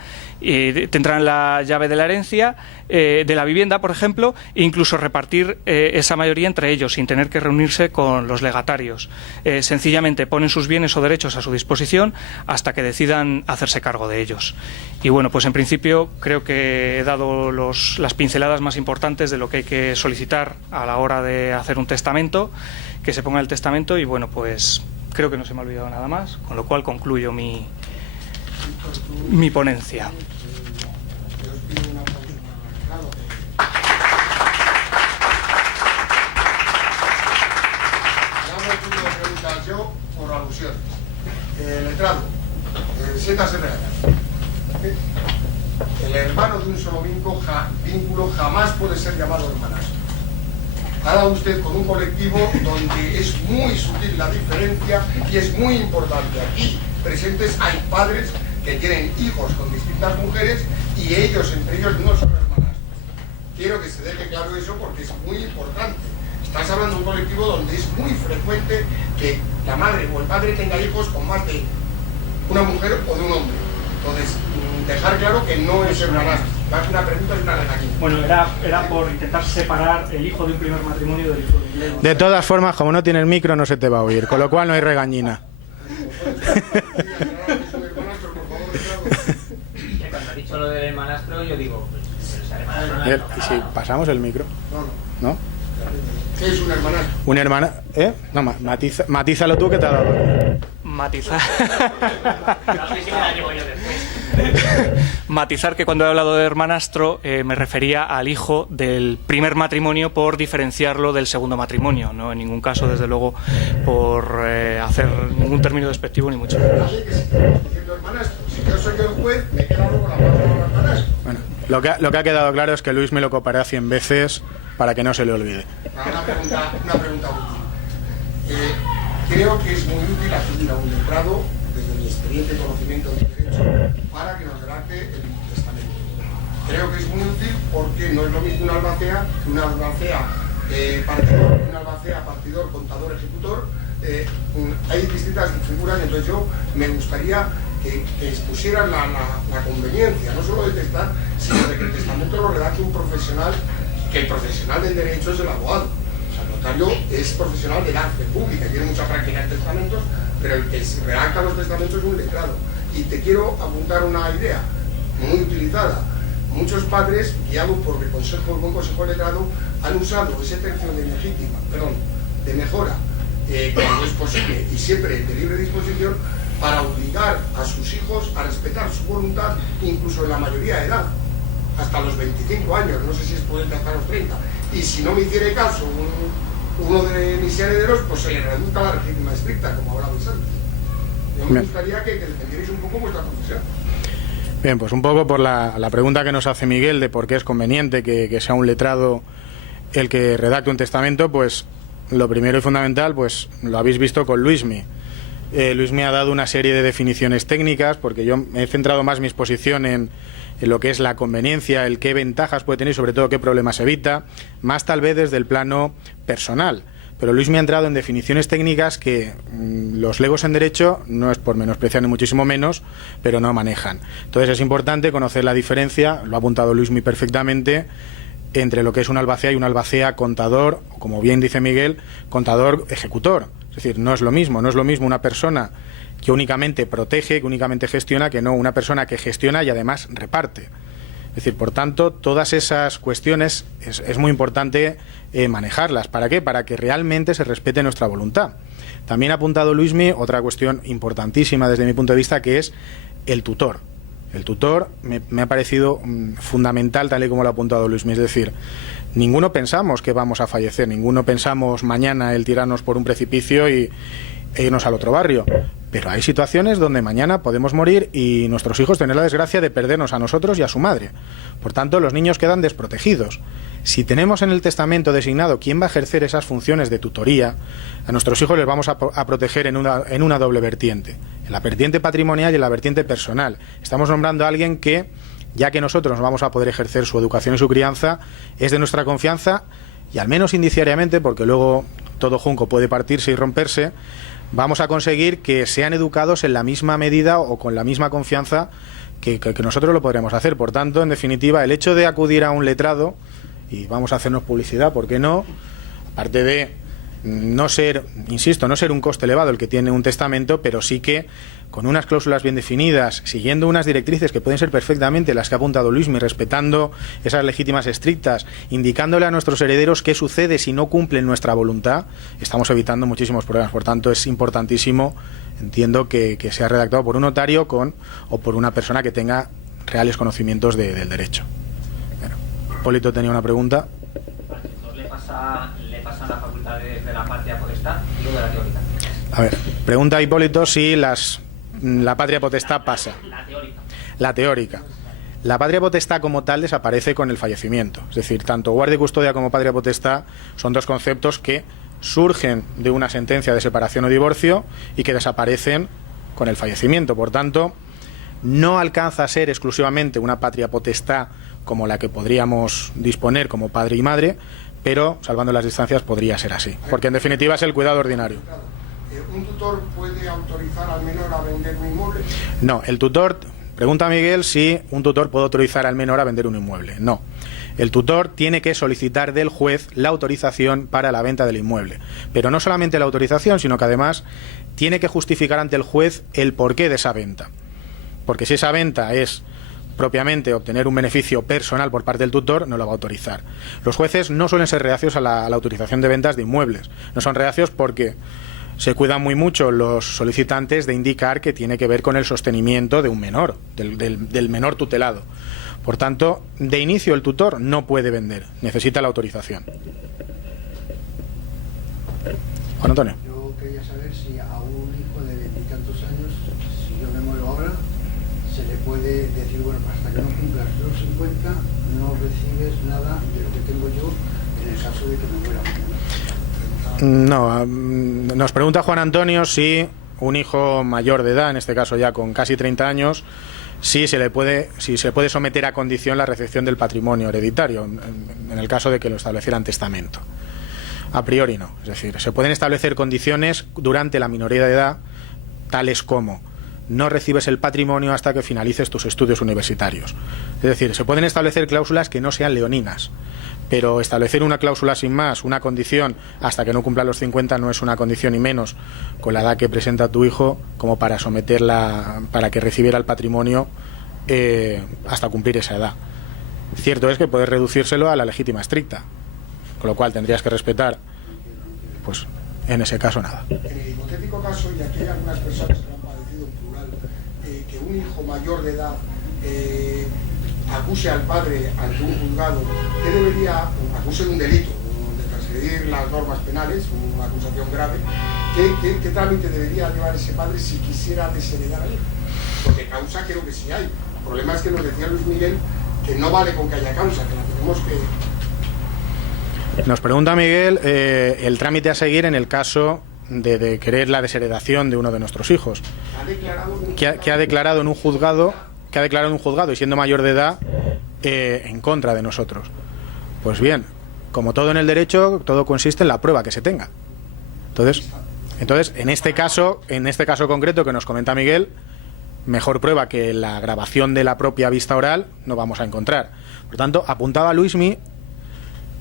tendrán la llave de la herencia, de la vivienda, por ejemplo, e incluso repartir esa mayoría entre ellos sin tener que reunirse con los legatarios. Sencillamente ponen sus bienes o derechos a su disposición hasta que decidan hacerse cargo de ellos. Y bueno, pues en principio creo que he dado las pinceladas más importantes de lo que hay que solicitar a la hora de hacer un testamento, que se ponga el testamento, y bueno, pues creo que no se me ha olvidado nada más, con lo cual concluyo mi ponencia. Yo por alusión. Letrado, siéntase real. El hermano de un solo vínculo jamás puede ser llamado hermanastro. Ha dado usted con un colectivo donde es muy sutil la diferencia y es muy importante. Aquí presentes hay padres que tienen hijos con distintas mujeres y ellos entre ellos no son hermanastros. Quiero que se deje claro eso porque es muy importante. Estás hablando de un colectivo donde es muy frecuente que la madre o el padre tenga hijos con más de una mujer o de un hombre. Entonces, dejar claro que no es hermanastro. Más que una pregunta es una regañina. Bueno, era por intentar separar el hijo de un primer matrimonio del hijo de un... De todas formas, como no tienes micro, no se te va a oír, con lo cual no hay regañina. Cuando ha dicho lo del hermanastro, yo digo, pero ese hermanastro no es ¿Y si pasamos el micro? ¿No? ¿Qué es un hermanastro? ¿Un hermana? ¿Eh? No, matízalo tú, que te ha dado. Matizar. No sé si me la llevo yo después. Matizar que cuando he hablado de hermanastro me refería al hijo del primer matrimonio por diferenciarlo del segundo matrimonio, no en ningún caso, desde luego, por hacer ningún término despectivo ni mucho menos. Así que si estoy diciendo hermanastro, si yo soy el juez, me quedo con la palabra hermanastro. Bueno, lo que ha quedado claro es que Luis me lo copará 100 veces para que no se le olvide. Una pregunta útil. Creo que es muy útil acudir a un letrado, desde mi experiencia y conocimiento del derecho, para que nos redacte el testamento. Creo que es muy útil porque no es lo mismo una albacea que una albacea partidor, una albacea partidor, contador, ejecutor. Hay distintas figuras, entonces yo me gustaría que expusieran la conveniencia, no solo de testar, sino de que el testamento lo redacte un profesional, que el profesional del derecho es el abogado. O sea, el notario es profesional de la fe pública, tiene mucha práctica en testamentos, pero el que redacta los testamentos es un letrado. Y te quiero apuntar una idea muy utilizada. Muchos padres, guiados por el buen consejo letrado, han usado ese tercio de mejora, cuando es posible y siempre de libre disposición, para obligar a sus hijos a respetar su voluntad, incluso en la mayoría de edad, hasta los 25 años, no sé si es prudente hasta los 30. Y si no me hiciera caso uno de mis herederos, pues se le reduzca la legítima estricta, como hablabais antes. Yo me gustaría que defendierais un poco vuestra profesión. Bien, pues un poco por la pregunta que nos hace Miguel de por qué es conveniente que sea un letrado el que redacte un testamento, pues lo primero y fundamental, pues lo habéis visto con Luismi. Luismi ha dado una serie de definiciones técnicas, porque yo he centrado más mi exposición en lo que es la conveniencia, el qué ventajas puede tener y sobre todo qué problemas evita, más tal vez desde el plano personal. Pero Luismi ha entrado en definiciones técnicas que los legos en derecho, no es por menospreciar ni muchísimo menos, pero no manejan. Entonces es importante conocer la diferencia, lo ha apuntado Luismi perfectamente, entre lo que es un albacea y un albacea contador, o como bien dice Miguel, contador ejecutor. Es decir, no es lo mismo una persona que únicamente protege, que únicamente gestiona, que no una persona que gestiona y además reparte. Es decir, por tanto, todas esas cuestiones es muy importante manejarlas. ¿Para qué? Para que realmente se respete nuestra voluntad. También ha apuntado Luismi otra cuestión importantísima desde mi punto de vista, que es el tutor. El tutor me ha parecido fundamental, tal y como lo ha apuntado Luismi. Es decir, ninguno pensamos que vamos a fallecer, ninguno pensamos mañana el tirarnos por un precipicio e irnos al otro barrio. Pero hay situaciones donde mañana podemos morir y nuestros hijos tener la desgracia de perdernos a nosotros y a su madre. Por tanto, los niños quedan desprotegidos. Si tenemos en el testamento designado quién va a ejercer esas funciones de tutoría, a nuestros hijos les vamos a proteger en una doble vertiente, en la vertiente patrimonial y en la vertiente personal. Estamos nombrando a alguien que, ya que nosotros no vamos a poder ejercer su educación y su crianza, es de nuestra confianza y al menos indiciariamente, porque luego todo junco puede partirse y romperse, vamos a conseguir que sean educados en la misma medida o con la misma confianza que nosotros lo podremos hacer. Por tanto, en definitiva, el hecho de acudir a un letrado, y vamos a hacernos publicidad, ¿por qué no? Aparte de no ser, insisto, no ser un coste elevado el que tiene un testamento, pero sí que con unas cláusulas bien definidas, siguiendo unas directrices que pueden ser perfectamente las que ha apuntado Luismi, respetando esas legítimas estrictas, indicándole a nuestros herederos qué sucede si no cumplen nuestra voluntad, estamos evitando muchísimos problemas. Por tanto, es importantísimo, entiendo, que sea redactado por un notario o por una persona que tenga reales conocimientos del derecho. Bueno, Hipólito tenía una pregunta. Le pasa la facultad de la patria potestad y luego de la teórica. A ver, pregunta a Hipólito si la patria potestad pasa. La teórica. La patria potestad como tal desaparece con el fallecimiento. Es decir, tanto guardia y custodia como patria potestad son dos conceptos que surgen de una sentencia de separación o divorcio y que desaparecen con el fallecimiento. Por tanto, no alcanza a ser exclusivamente una patria potestad como la que podríamos disponer como padre y madre, pero, salvando las distancias, podría ser así. Porque, en definitiva, es el cuidado ordinario. ¿Un tutor puede autorizar al menor a vender un inmueble? No, el tutor, pregunta Miguel si un tutor puede autorizar al menor a vender un inmueble. No. El tutor tiene que solicitar del juez la autorización para la venta del inmueble. Pero no solamente la autorización, sino que además tiene que justificar ante el juez el porqué de esa venta. Porque si esa venta es propiamente obtener un beneficio personal por parte del tutor, no lo va a autorizar. Los jueces no suelen ser reacios a la autorización de ventas de inmuebles. No son reacios porque se cuidan muy mucho los solicitantes de indicar que tiene que ver con el sostenimiento de un menor, del menor tutelado. Por tanto, de inicio el tutor no puede vender, necesita la autorización. Juan Antonio. Yo quería saber si a un hijo de 20 y tantos años, si yo me muero ahora, se le puede decir, bueno, hasta que no cumplas los 50 no recibes nada de lo que tengo yo en el caso de que me muera mañana. No, nos pregunta Juan Antonio si un hijo mayor de edad, en este caso ya con casi 30 años, si se le puede someter a condición la recepción del patrimonio hereditario, en el caso de que lo estableciera en testamento. A priori no, es decir, se pueden establecer condiciones durante la minoría de edad, tales como no recibes el patrimonio hasta que finalices tus estudios universitarios. Es decir, se pueden establecer cláusulas que no sean leoninas, pero establecer una cláusula sin más, una condición hasta que no cumpla los 50 no es una condición, y menos con la edad que presenta tu hijo como para someterla, para que recibiera el patrimonio hasta cumplir esa edad. Cierto es que puedes reducírselo a la legítima estricta, con lo cual tendrías que respetar, pues en ese caso nada. En el hipotético caso, y aquí hay algunas personas que lo han padecido en plural, que un hijo mayor de edad acuse al padre ante un juzgado, que debería, acuse de un delito, de transgredir las normas penales, una acusación grave, ¿qué trámite debería llevar ese padre si quisiera desheredar al hijo? Porque causa creo que sí hay. El problema es que nos decía Luis Miguel que no vale con que haya causa, que la tenemos que... Nos pregunta Miguel el trámite a seguir en el caso de querer la desheredación de uno de nuestros hijos, que ha declarado en un juzgado y siendo mayor de edad en contra de nosotros. Pues bien, como todo en el derecho, todo consiste en la prueba que se tenga. Entonces en este caso concreto que nos comenta Miguel, mejor prueba que la grabación de la propia vista oral no vamos a encontrar. Por tanto, apuntaba Luismi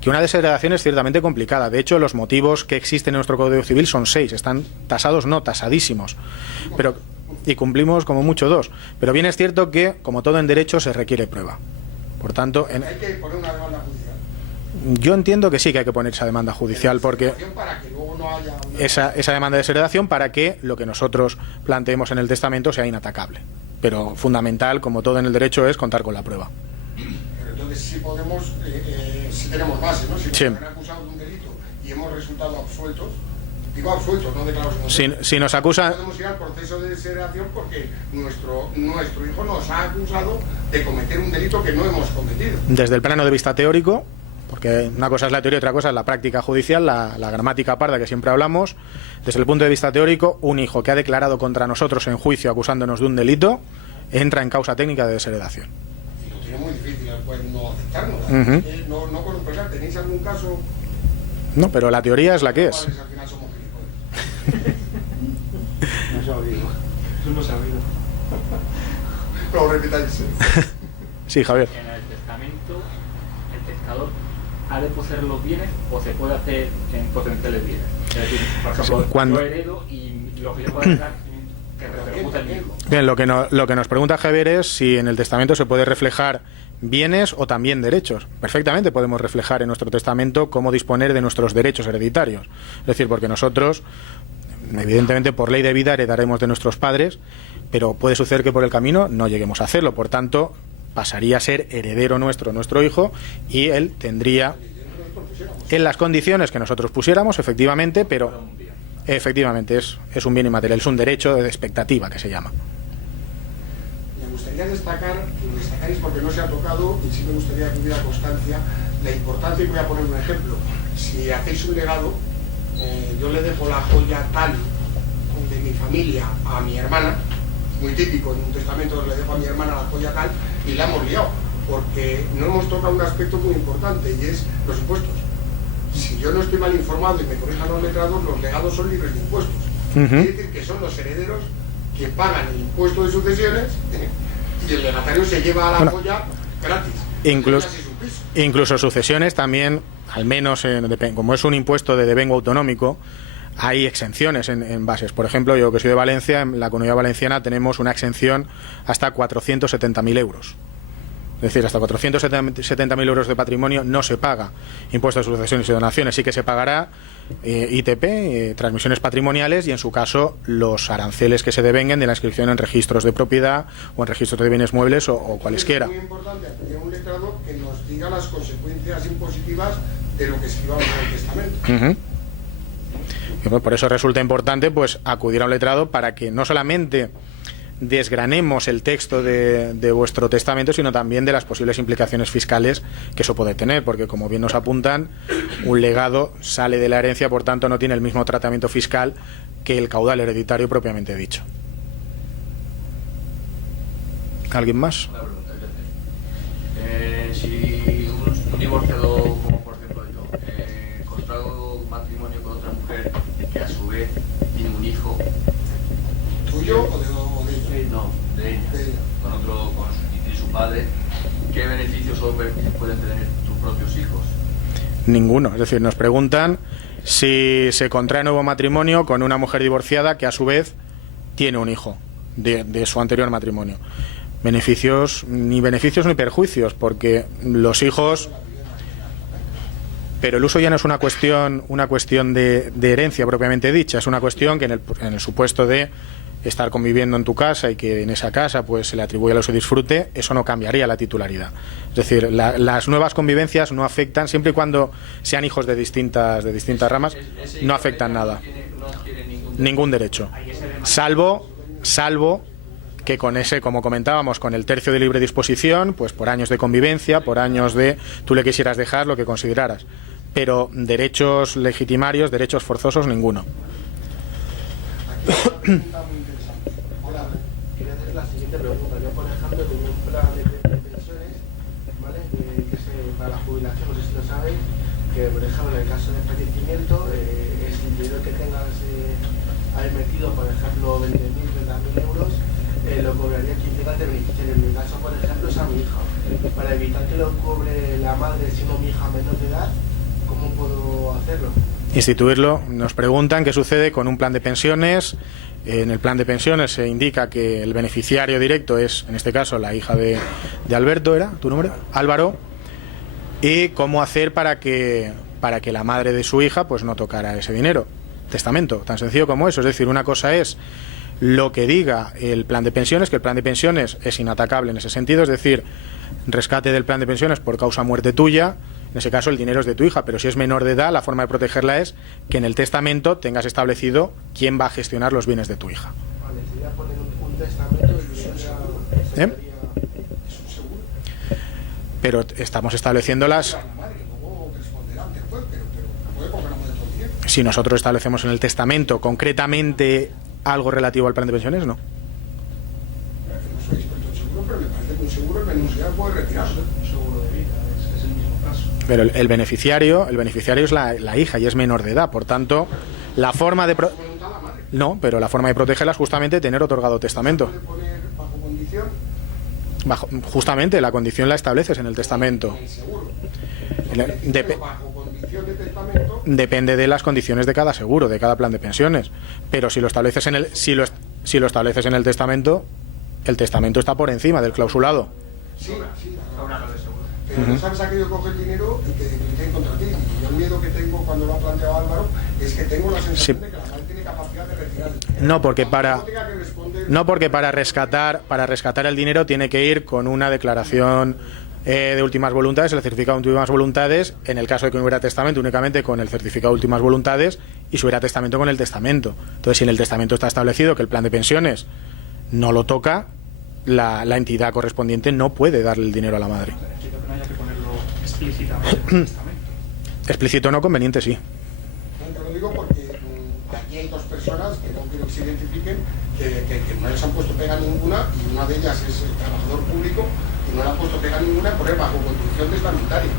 que una desheredación es ciertamente complicada. De hecho, los motivos que existen en nuestro Código Civil son 6, están tasados, no, tasadísimos, y cumplimos como mucho 2. Pero bien es cierto que, como todo en derecho, se requiere prueba. Por tanto, ¿Hay que poner una demanda judicial? Yo entiendo que sí que hay que poner esa demanda judicial, porque para que luego no haya esa demanda de desheredación para que lo que nosotros planteemos en el testamento sea inatacable. Pero fundamental, como todo en el derecho, es contar con la prueba. Pero entonces sí podemos, sí tenemos base, ¿no? Si nos han acusado de un delito y hemos resultado absueltos, digo absueltos, no declarados inocentes. Si nos acusan... Podemos ir al proceso de desheredación porque nuestro hijo nos ha acusado de cometer un delito que no hemos cometido. Desde el plano de vista teórico, porque una cosa es la teoría y otra cosa es la práctica judicial, la gramática parda que siempre hablamos. Desde el punto de vista teórico, un hijo que ha declarado contra nosotros en juicio acusándonos de un delito entra en causa técnica de desheredación. Y lo tiene muy difícil al juez no aceptarlo. No con un penal. ¿Tenéis algún caso? No, pero la teoría es la que es. Al final somos gilipollas. No se ha oído. Tú no sabías. Lo repitáis. Sí, Javier. En el testamento, el testador ha de poseer los bienes o se puede hacer en potenciales bienes. Es decir, por ejemplo, yo heredo y lo que yo pueda heredar que repercuta en mi hijo. Bien, lo que nos pregunta Javier es si en el testamento se puede reflejar bienes o también derechos. Perfectamente podemos reflejar en nuestro testamento cómo disponer de nuestros derechos hereditarios. Es decir, porque nosotros, evidentemente por ley de vida, heredaremos de nuestros padres, pero puede suceder que por el camino no lleguemos a hacerlo. Por tanto, pasaría a ser heredero nuestro hijo, y él tendría, en las condiciones que nosotros pusiéramos, efectivamente, pero efectivamente es un bien inmaterial, es un derecho de expectativa que se llama. Me gustaría destacar, lo destacáis porque no se ha tocado, y sí me gustaría que hubiera constancia, la importancia, y voy a poner un ejemplo. Si hacéis un legado, yo le dejo la joya tal de mi familia a mi hermana, muy típico, en un testamento le dejo a mi hermana la joya tal, y la hemos liado, porque no hemos tocado un aspecto muy importante, y es los impuestos. Si yo no estoy mal informado y me corrijan los letrados, los legados son libres de impuestos. Quiere decir que son los herederos que pagan el impuesto de sucesiones y el legatario se lleva a la joya gratis. Incluso sucesiones también, al menos como es un impuesto de devengo autonómico, hay exenciones en bases. Por ejemplo, yo que soy de Valencia, en la Comunidad Valenciana tenemos una exención hasta 470.000 euros. Es decir, hasta 470.000 euros de patrimonio no se paga impuesto de sucesiones y donaciones. Sí que se pagará ITP, transmisiones patrimoniales, y en su caso los aranceles que se devenguen de la inscripción en registros de propiedad o en registros de bienes muebles o cualesquiera. Es muy importante acudir a un letrado que nos diga las consecuencias impositivas de lo que escribamos en el testamento. Por eso resulta importante pues acudir a un letrado para que no solamente desgranemos el texto de vuestro testamento, sino también de las posibles implicaciones fiscales que eso puede tener, porque como bien nos apuntan, un legado sale de la herencia, por tanto no tiene el mismo tratamiento fiscal que el caudal hereditario propiamente dicho. ¿Alguien más? Una pregunta, si un divorciado, como por ejemplo yo, contrajo matrimonio con otra mujer que a su vez tiene un hijo, ¿tuyo o de ella? No, de ella. Con otro, y su padre, ¿qué beneficios o beneficios pueden tener tus propios hijos? Ninguno. Es decir, nos preguntan si se contrae nuevo matrimonio con una mujer divorciada que a su vez tiene un hijo de su anterior matrimonio. Ni beneficios ni perjuicios, porque los hijos... Pero el uso ya no es una cuestión de herencia propiamente dicha, es una cuestión que en el supuesto de estar conviviendo en tu casa y que en esa casa pues se le atribuye el uso y disfrute, eso no cambiaría la titularidad. Es decir, las nuevas convivencias no afectan, siempre y cuando sean hijos de distintas ramas, no afectan nada. No tiene ningún derecho. Salvo que con ese, como comentábamos, con el tercio de libre disposición, pues por años de convivencia, por años de tú le quisieras dejar lo que consideraras. Pero derechos legitimarios, derechos forzosos, ninguno. Quería hacer la siguiente pregunta. Yo, por ejemplo, tengo un plan de pensiones, ¿vale? Que es para la jubilación, no sé si lo sabéis, que, por ejemplo, en el caso de fallecimiento, es el dinero que tengas ahí metido, por ejemplo, 20.000, 30.000 euros, lo cobraría quien tenga de beneficiario. En mi caso, por ejemplo, es a mi hija. Para evitar que lo cobre la madre siendo mi hija menor de edad, ¿cómo puedo hacerlo? Instituirlo. Nos preguntan qué sucede con un plan de pensiones. En el plan de pensiones se indica que el beneficiario directo es, en este caso, la hija de Alberto, ¿era tu nombre? Álvaro. Y cómo hacer para que la madre de su hija pues no tocara ese dinero. Testamento, tan sencillo como eso. Es decir, una cosa es lo que diga el plan de pensiones, que el plan de pensiones es inatacable en ese sentido, es decir, rescate del plan de pensiones por causa muerte tuya. En ese caso el dinero es de tu hija, pero si es menor de edad, la forma de protegerla es que en el testamento tengas establecido quién va a gestionar los bienes de tu hija. Vale, sería poner un testamento y sería... Pero estamos estableciéndolas... Si nosotros establecemos en el testamento concretamente algo relativo al plan de pensiones, no. No soy experto en seguro, pero me parece que un seguro el beneficiario puede retirarse. Un seguro de vida, es el mismo caso. Pero el beneficiario es la hija y es menor de edad, por tanto, la forma de no, pero la forma de protegerla es justamente tener otorgado testamento. ¿Se puede poner bajo condición? Justamente la condición la estableces en el testamento. El seguro. Bajo condición de testamento. Depende de las condiciones de cada seguro, de cada plan de pensiones. Pero si lo estableces en el estableces en el testamento está por encima del clausulado. Sí. Pero no sabes a qué yo coge el dinero y que tiene contra ti. Y yo el miedo que tengo cuando lo ha planteado Álvaro es que tengo la sensación de que la madre tiene capacidad de retirar el dinero. No, porque para rescatar el dinero tiene que ir con una declaración de últimas voluntades, el certificado de últimas voluntades, en el caso de que no hubiera testamento, únicamente con el certificado de últimas voluntades, y si hubiera testamento, con el testamento. Entonces, si en el testamento está establecido que el plan de pensiones no lo toca, la entidad correspondiente no puede darle el dinero a la madre. Entiendo que no haya que ponerlo explícitamente en el testamento. Explícito no, conveniente sí. No, te lo digo porque aquí hay dos personas que no quiero que se identifiquen, que no les han puesto pega ninguna, y una de ellas es el trabajador público y no le han puesto pega ninguna por bajo condición testamentaria.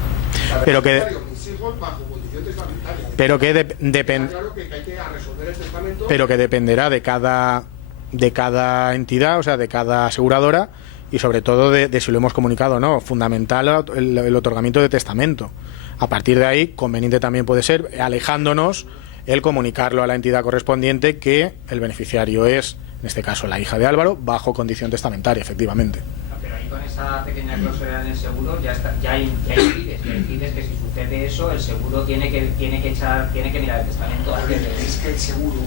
Pero que mis hijos bajo condición condición testamentaria. Pero que claro que hay que resolver el testamento. Pero que dependerá de cada entidad, o sea, de cada aseguradora, y sobre todo de si lo hemos comunicado o no. Fundamental el otorgamiento de testamento. A partir de ahí, conveniente también puede ser, alejándonos, el comunicarlo a la entidad correspondiente que el beneficiario es, en este caso, la hija de Álvaro, bajo condición testamentaria, efectivamente. Pero ahí con esa pequeña cláusula en el seguro ya incides que si sucede eso, el seguro tiene que mirar el testamento antes de... Es que el seguro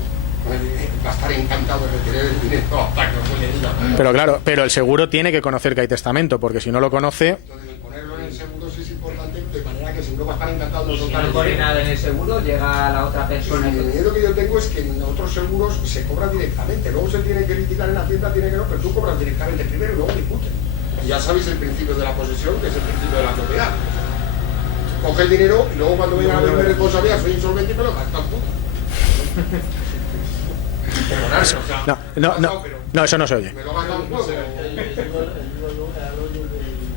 va a estar encantado de tener el dinero hasta que no le diga. Pero claro, pero el seguro tiene que conocer que hay testamento, porque si no lo conoce... Entonces, el ponerlo en el seguro sí es importante, de manera que el seguro va a estar encantado de si no pone nada en el seguro, llega la otra persona... El miedo que yo tengo es que en otros seguros se cobra directamente, luego se tiene que litigar en la Hacienda, tiene que no, pero tú cobras directamente primero y luego discutes. Y ya sabéis el principio de la posesión, que es el principio de la propiedad. Coge el dinero y luego cuando vengan a verme responsabilidad, soy insolvente y me lo gastas tú. No, eso no se oye. Me lo gasta un poco.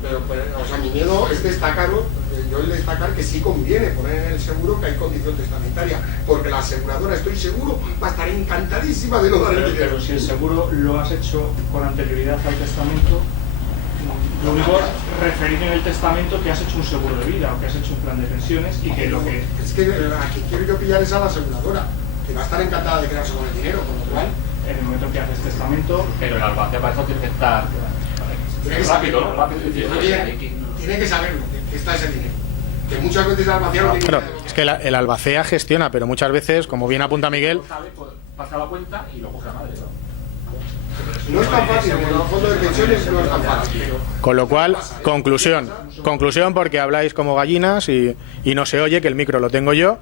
Pero, o sea, mi miedo es destacaros, yo el destacar que sí conviene poner en el seguro que hay condición testamentaria, porque la aseguradora, estoy seguro, va a estar encantadísima de no dar el dinero. Pero si el seguro lo has hecho con anterioridad al testamento, lo único es referir en el testamento que has hecho un seguro de vida o que has hecho un plan de pensiones y que lo que... Es que a quien quiero yo pillar es a la aseguradora, que va a estar encantada de quedarse con el dinero, con lo cual... En el momento que haces testamento... Pero el albacea para eso tiene que estar... Tiene que rápido, ¿no? Rápido. Tiene que saberlo, que está ese dinero. Que muchas veces el albacea no tiene Claro, idea de lo que es que el albacea gestiona, pero muchas veces, como bien apunta Miguel... Pasa la cuenta y lo coge la madre, ¿no? No es tan fácil, en el fondo de pensiones no es tan fácil. Pero... Con lo cual, conclusión porque habláis como gallinas y no se oye, que el micro lo tengo yo.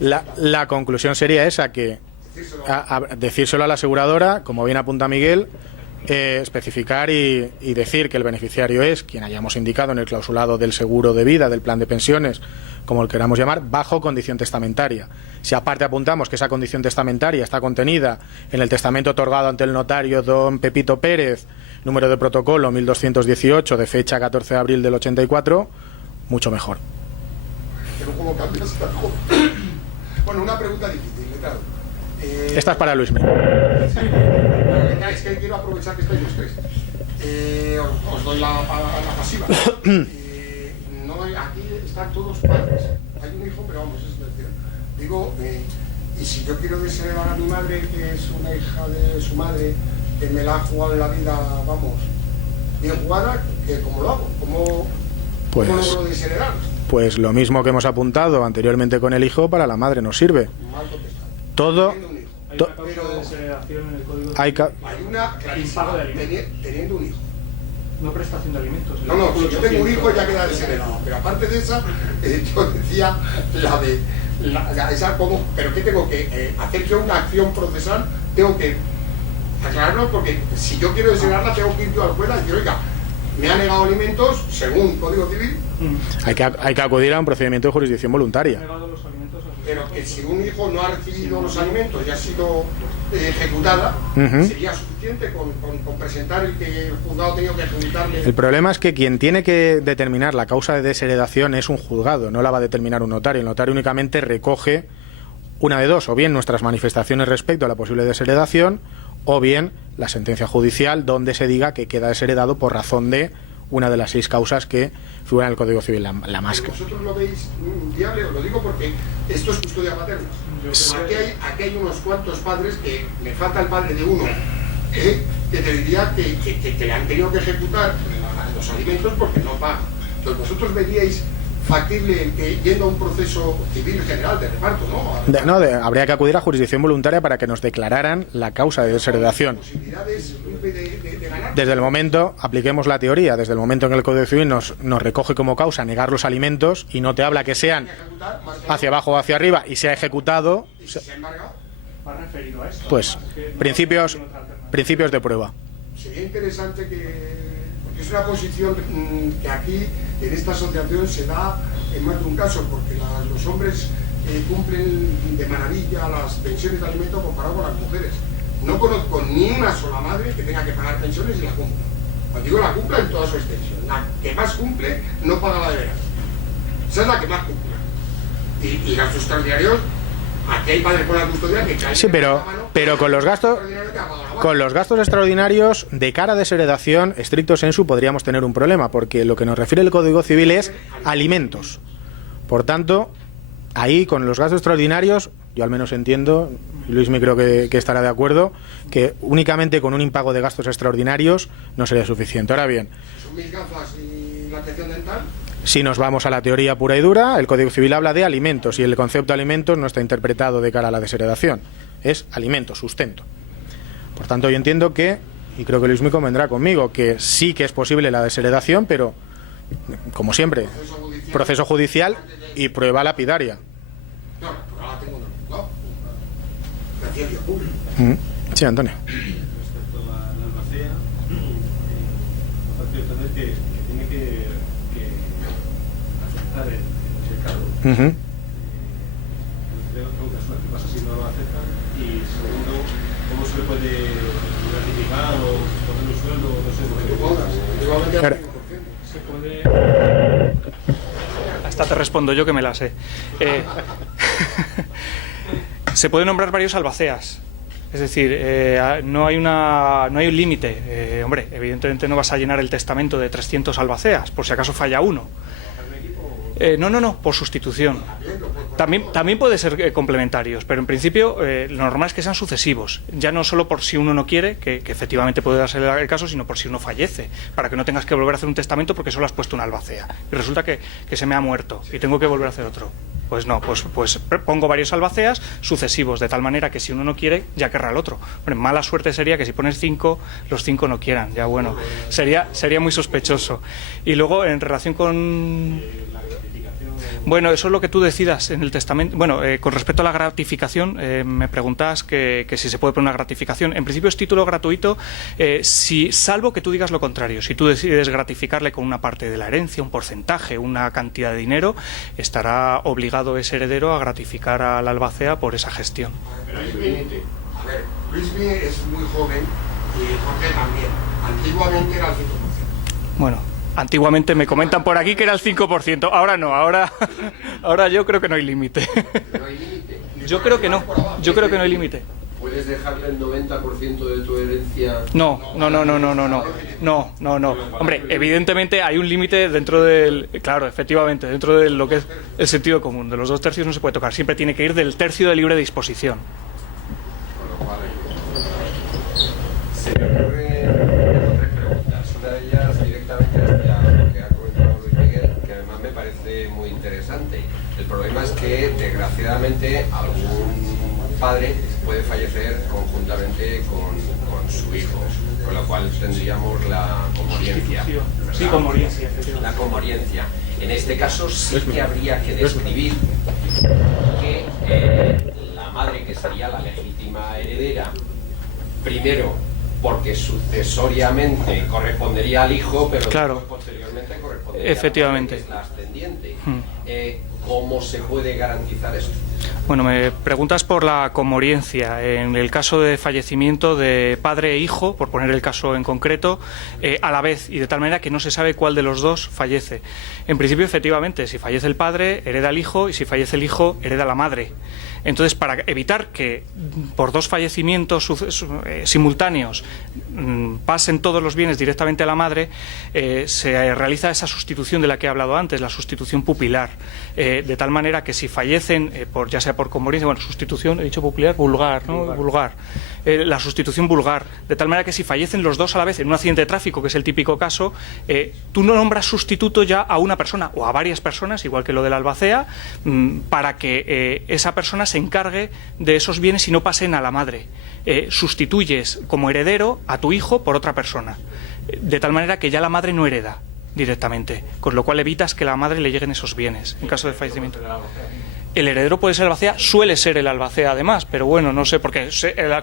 La conclusión sería esa, que decírselo a la aseguradora, como bien apunta Miguel, especificar y decir que el beneficiario es quien hayamos indicado en el clausulado del seguro de vida, del plan de pensiones, como lo queramos llamar, bajo condición testamentaria. Si aparte apuntamos que esa condición testamentaria está contenida en el testamento otorgado ante el notario don Pepito Pérez, número de protocolo 1218, de fecha 14 de abril del 84, mucho mejor. Pero ¿cómo cambias tanto? Bueno, una pregunta difícil, letrado. Esta es para Luis Miguel. Es que quiero aprovechar que estáis los tres. Os doy la pasiva. No, aquí están todos padres. Hay un hijo, pero vamos, es decir, digo, y si yo quiero desheredar a mi madre, que es una hija de su madre, que me la ha jugado en la vida, vamos, bien jugada, ¿cómo lo hago? ¿Cómo logro desheredar? Pues lo mismo que hemos apuntado anteriormente con el hijo, para la madre nos sirve. Mal contestado. Todo... Hay una causa de desheredación en el Código Hay una clarísima, teniendo un hijo. No prestación de alimentos. No, si yo tengo un hijo ya queda desheredado. Pero aparte de esa, yo decía esa como, pero ¿qué tengo que hacer yo una acción procesal? Tengo que aclararlo, porque si yo quiero desheredarla tengo que ir yo al juez y decir, oiga, me ha negado alimentos según Código Civil. Hay que acudir a un procedimiento de jurisdicción voluntaria. Pero que si un hijo no ha recibido los alimentos y ha sido ejecutada, sería suficiente con presentar el que el juzgado ha tenido que ejecutarle. El problema es que quien tiene que determinar la causa de desheredación es un juzgado, no la va a determinar un notario. El notario únicamente recoge una de dos, o bien nuestras manifestaciones respecto a la posible desheredación, o bien la sentencia judicial donde se diga que queda desheredado por razón de una de las 6 causas que figuran en el Código Civil, la más que... ¿Vosotros lo veis viable? Os lo digo porque esto es custodia paterna. Aquí hay unos cuantos padres que me falta el padre de uno, que te diría que le han tenido que ejecutar los alimentos porque no pagan. Entonces vosotros veríais factible que yendo a un proceso civil general de reparto, ¿no? Habría que acudir a jurisdicción voluntaria para que nos declararan la causa de desheredación. Desde el momento, apliquemos la teoría, desde el momento en que el Código Civil nos recoge como causa negar los alimentos y no te habla que sean hacia abajo o hacia arriba y se ha ejecutado, pues principios de prueba. Sería interesante porque es una posición que aquí en esta asociación se da en más de un caso, porque los hombres cumplen de maravilla las pensiones de alimentos comparado con las mujeres. No conozco ni una sola madre que tenga que pagar pensiones y la cumpla. Cuando digo la cumpla, en toda su extensión. La que más cumple no paga la de veras. Esa es la que más cumple. Y gastos extraordinarios, aquí hay padres con la custodia que caen. Sí, pero con los gastos extraordinarios de cara a desheredación, estricto sensu, podríamos tener un problema, porque lo que nos refiere el Código Civil es alimentos. Por tanto, ahí con los gastos extraordinarios, yo al menos entiendo, y Luis me creo que estará de acuerdo, que únicamente con un impago de gastos extraordinarios no sería suficiente. Ahora bien, ¿son mis gafas y la atención dental? Si nos vamos a la teoría pura y dura, el Código Civil habla de alimentos y el concepto de alimentos no está interpretado de cara a la desheredación. Es alimento, sustento. Por tanto, yo entiendo que, y creo que Luis me convendrá conmigo, que sí que es posible la desheredación, pero, como siempre, proceso judicial y prueba lapidaria. No, ahora tengo una. Gracias, público. Sí, Antonio. Respecto a la albacea, nos hace entender que tiene que aceptar el mercado. Creo que ¿qué pasa si no lo aceptan? Y segundo, ¿cómo se le puede gratificar o poner un sueldo? No sé, se puede... Hasta te respondo yo que me la sé. Se pueden nombrar varios albaceas. Es decir, no hay un límite. Hombre, evidentemente no vas a llenar el testamento de 300 albaceas, por si acaso falla uno. No, por sustitución. También puede ser complementarios, pero en principio lo normal es que sean sucesivos. Ya no solo por si uno no quiere, que efectivamente puede darse el caso, sino por si uno fallece, para que no tengas que volver a hacer un testamento porque solo has puesto una albacea. Y resulta que se me ha muerto y tengo que volver a hacer otro. Pues no, pues pongo varios albaceas sucesivos, de tal manera que si uno no quiere, ya querrá el otro. Hombre, mala suerte sería que si pones 5, los 5 no quieran. Ya bueno, sería muy sospechoso. Y luego, en relación con... Bueno, eso es lo que tú decidas en el testamento. Bueno, con respecto a la gratificación, me preguntas que si se puede poner una gratificación. En principio es título gratuito, salvo que tú digas lo contrario. Si tú decides gratificarle con una parte de la herencia, un porcentaje, una cantidad de dinero, estará obligado ese heredero a gratificar a la albacea por esa gestión. Luismi es muy joven y Jorge también. Antiguamente era el 5%. Bueno. Antiguamente me comentan por aquí que era el 5%, ahora no, ahora yo creo que no hay límite. ¿No hay límite? Yo creo que no hay límite. ¿Puedes dejarle el 90% de tu herencia? No. Hombre, evidentemente hay un límite dentro del... Claro, efectivamente, dentro de lo que es el sentido común. De los 2 tercios no se puede tocar, siempre tiene que ir del tercio de libre disposición. Con lo cual, se me ocurren 3 preguntas. Una de ellas directamente hacia lo que ha comentado Luis Miguel, que además me parece muy interesante. El problema es que, desgraciadamente, algún padre puede fallecer conjuntamente con su hijo, con lo cual tendríamos la comoriencia. Sí, comoriencia. La comoriencia. En este caso sí que habría que describir que la madre, que sería la legítima heredera, primero porque sucesoriamente correspondería al hijo, pero claro, posteriormente correspondería efectivamente a la ascendiente. ¿Cómo se puede garantizar esto? Bueno, me preguntas por la comoriencia. En el caso de fallecimiento de padre e hijo, por poner el caso en concreto, a la vez, y de tal manera que no se sabe cuál de los dos fallece. En principio, efectivamente, si fallece el padre, hereda el hijo, y si fallece el hijo, hereda la madre. Entonces, para evitar que por 2 fallecimientos simultáneos pasen todos los bienes directamente a la madre, se realiza esa sustitución de la que he hablado antes, la sustitución pupilar, de tal manera que si fallecen, ya sea por comoriencia, bueno, sustitución, he dicho pupilar, vulgar, ¿no? Vulgar. La sustitución vulgar, de tal manera que si fallecen los dos a la vez en un accidente de tráfico, que es el típico caso, tú no nombras sustituto ya a una persona o a varias personas, igual que lo de la albacea, para que esa persona se encargue de esos bienes y no pasen a la madre. Sustituyes como heredero a tu hijo por otra persona, de tal manera que ya la madre no hereda directamente, con lo cual evitas que a la madre le lleguen esos bienes en caso de fallecimiento. El heredero puede ser el albacea, suele ser el albacea además, pero bueno, no sé, porque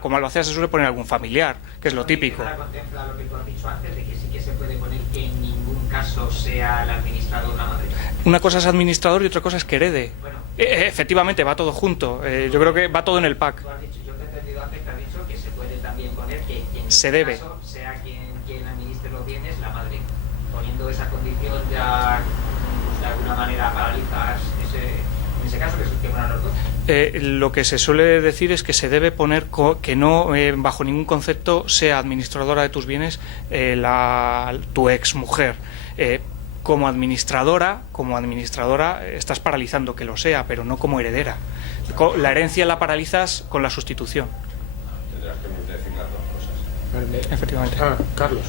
como albacea se suele poner algún familiar, que es lo típico. ¿Contempla lo que tú has dicho antes, de que sí que se puede poner que en ningún caso sea el administrador la madre? Una cosa es administrador y otra cosa es que herede. Bueno, efectivamente, va todo junto. Yo creo que va todo en el pack. Tú has dicho, yo te he entendido antes que has dicho que se puede también poner que en se debe. Caso sea quien administre los bienes, la madre. Poniendo esa condición ya de alguna manera paralizas ese caso, que fueran los dos. Lo que se suele decir es que se debe poner que no, bajo ningún concepto, sea administradora de tus bienes tu ex mujer. Como administradora estás paralizando que lo sea, pero no como heredera. La herencia la paralizas con la sustitución. Tendrás que decir las dos cosas. Efectivamente. Carlos.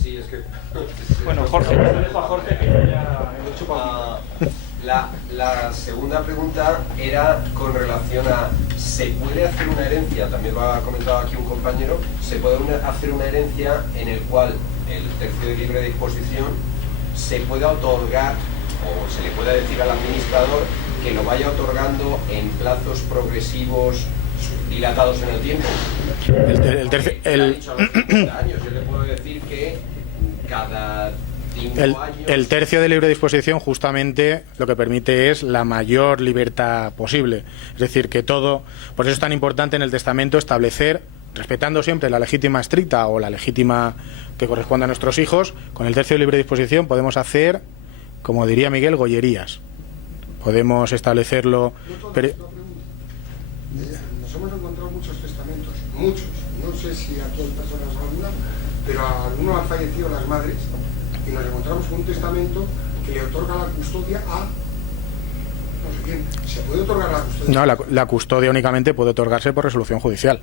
Sí, es que... Bueno, Jorge. Le dejo a Jorge que ya he hecho para... La segunda pregunta era con relación a, ¿se puede hacer una herencia? También lo ha comentado aquí un compañero. ¿Se puede hacer una herencia en el cual el tercio de libre disposición se pueda otorgar, o se le pueda decir al administrador que lo vaya otorgando en plazos progresivos dilatados en el tiempo? Ha dicho a los 50 años. Yo le puedo decir que cada 5 años... El tercio de libre disposición justamente lo que permite es la mayor libertad posible. Es decir, que todo... Por eso es tan importante en el testamento establecer, respetando siempre la legítima estricta o la legítima que corresponde a nuestros hijos, con el tercio de libre disposición podemos hacer, como diría Miguel, gollerías. Podemos establecerlo... Nos hemos encontrado muchos testamentos, muchos. No sé si aquí hay personas algunas, pero a algunos han fallecido las madres y nos encontramos con un testamento que le otorga la custodia a no sé quién. ¿Se puede otorgar la custodia? No, la custodia únicamente puede otorgarse por resolución judicial.